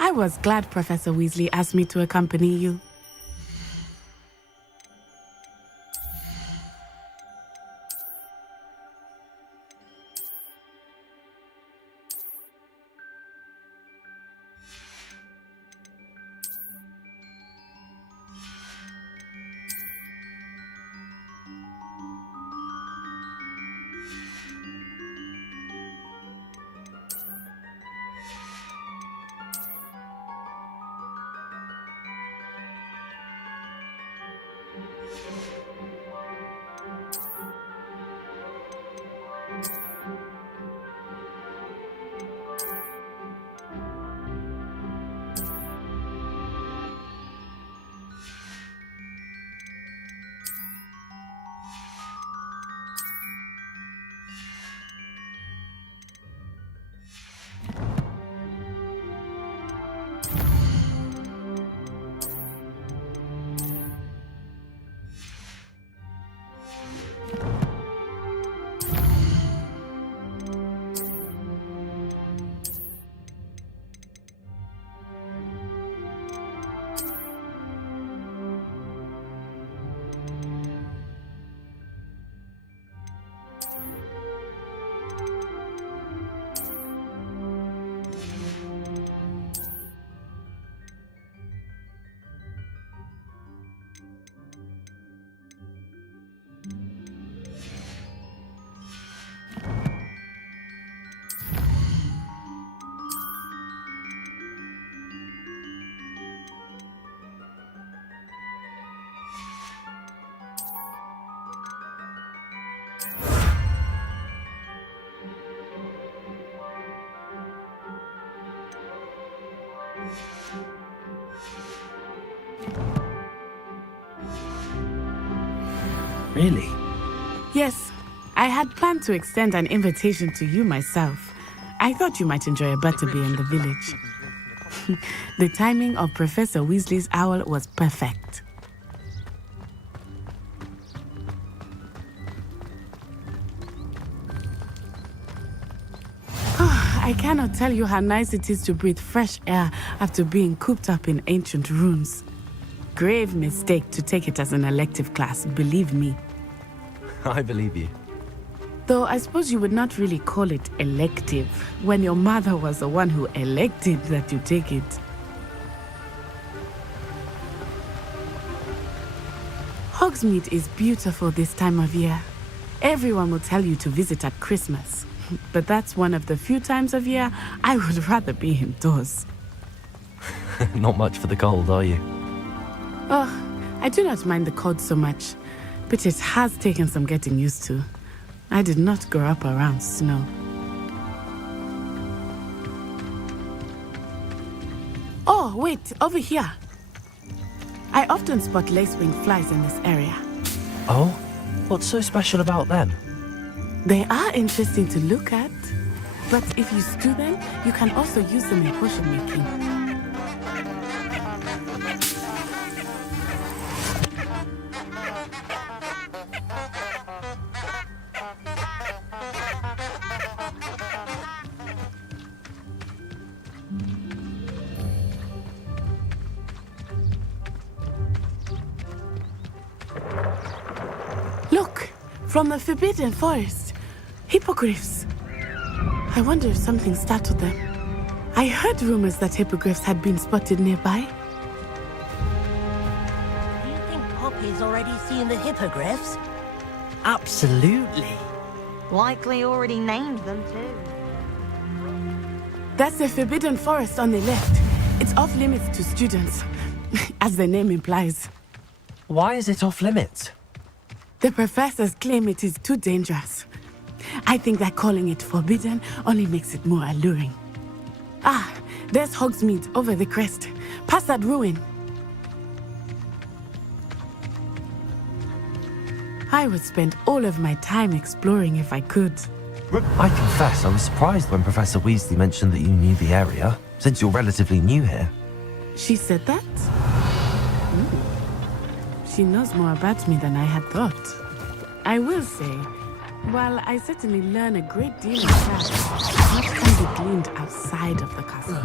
I was glad Professor Weasley asked me to accompany you. Really? Yes, I had planned to extend an invitation to you myself. I thought you might enjoy a butterbeer in the village. The timing of Professor Weasley's owl was perfect. I cannot tell you how nice it is to breathe fresh air after being cooped up in ancient ruins. Grave mistake to take it as an elective class, believe me. I believe you. Though I suppose you would not really call it elective when your mother was the one who elected that you take it. Hogsmeade is beautiful this time of year. Everyone will tell you to visit at Christmas. But that's one of the few times of year I would rather be indoors. Not much for the cold, are you? Oh, I do not mind the cold so much, but it has taken some getting used to. I did not grow up around snow. Oh, wait, over here. I often spot lacewing flies in this area. Oh? What's so special about them? They are interesting to look at, but if you stew them, you can also use them in potion making. Look, from the Forbidden Forest. Hippogriffs. I wonder if something startled them. I heard rumors that hippogriffs had been spotted nearby. Do you think Poppy's already seen the hippogriffs? Absolutely. Likely already named them too. That's the Forbidden Forest on the left. It's off limits to students, as the name implies. Why is it off limits? The professors claim it is too dangerous. I think that calling it forbidden only makes it more alluring. Ah, there's Hogsmeade over the crest, past that ruin. I would spend all of my time exploring if I could. I confess I was surprised when Professor Weasley mentioned that you knew the area, since you're relatively new here. She said that? She knows more about me than I had thought. I will say, while I certainly learn a great deal in class, much can be gleaned outside of the castle.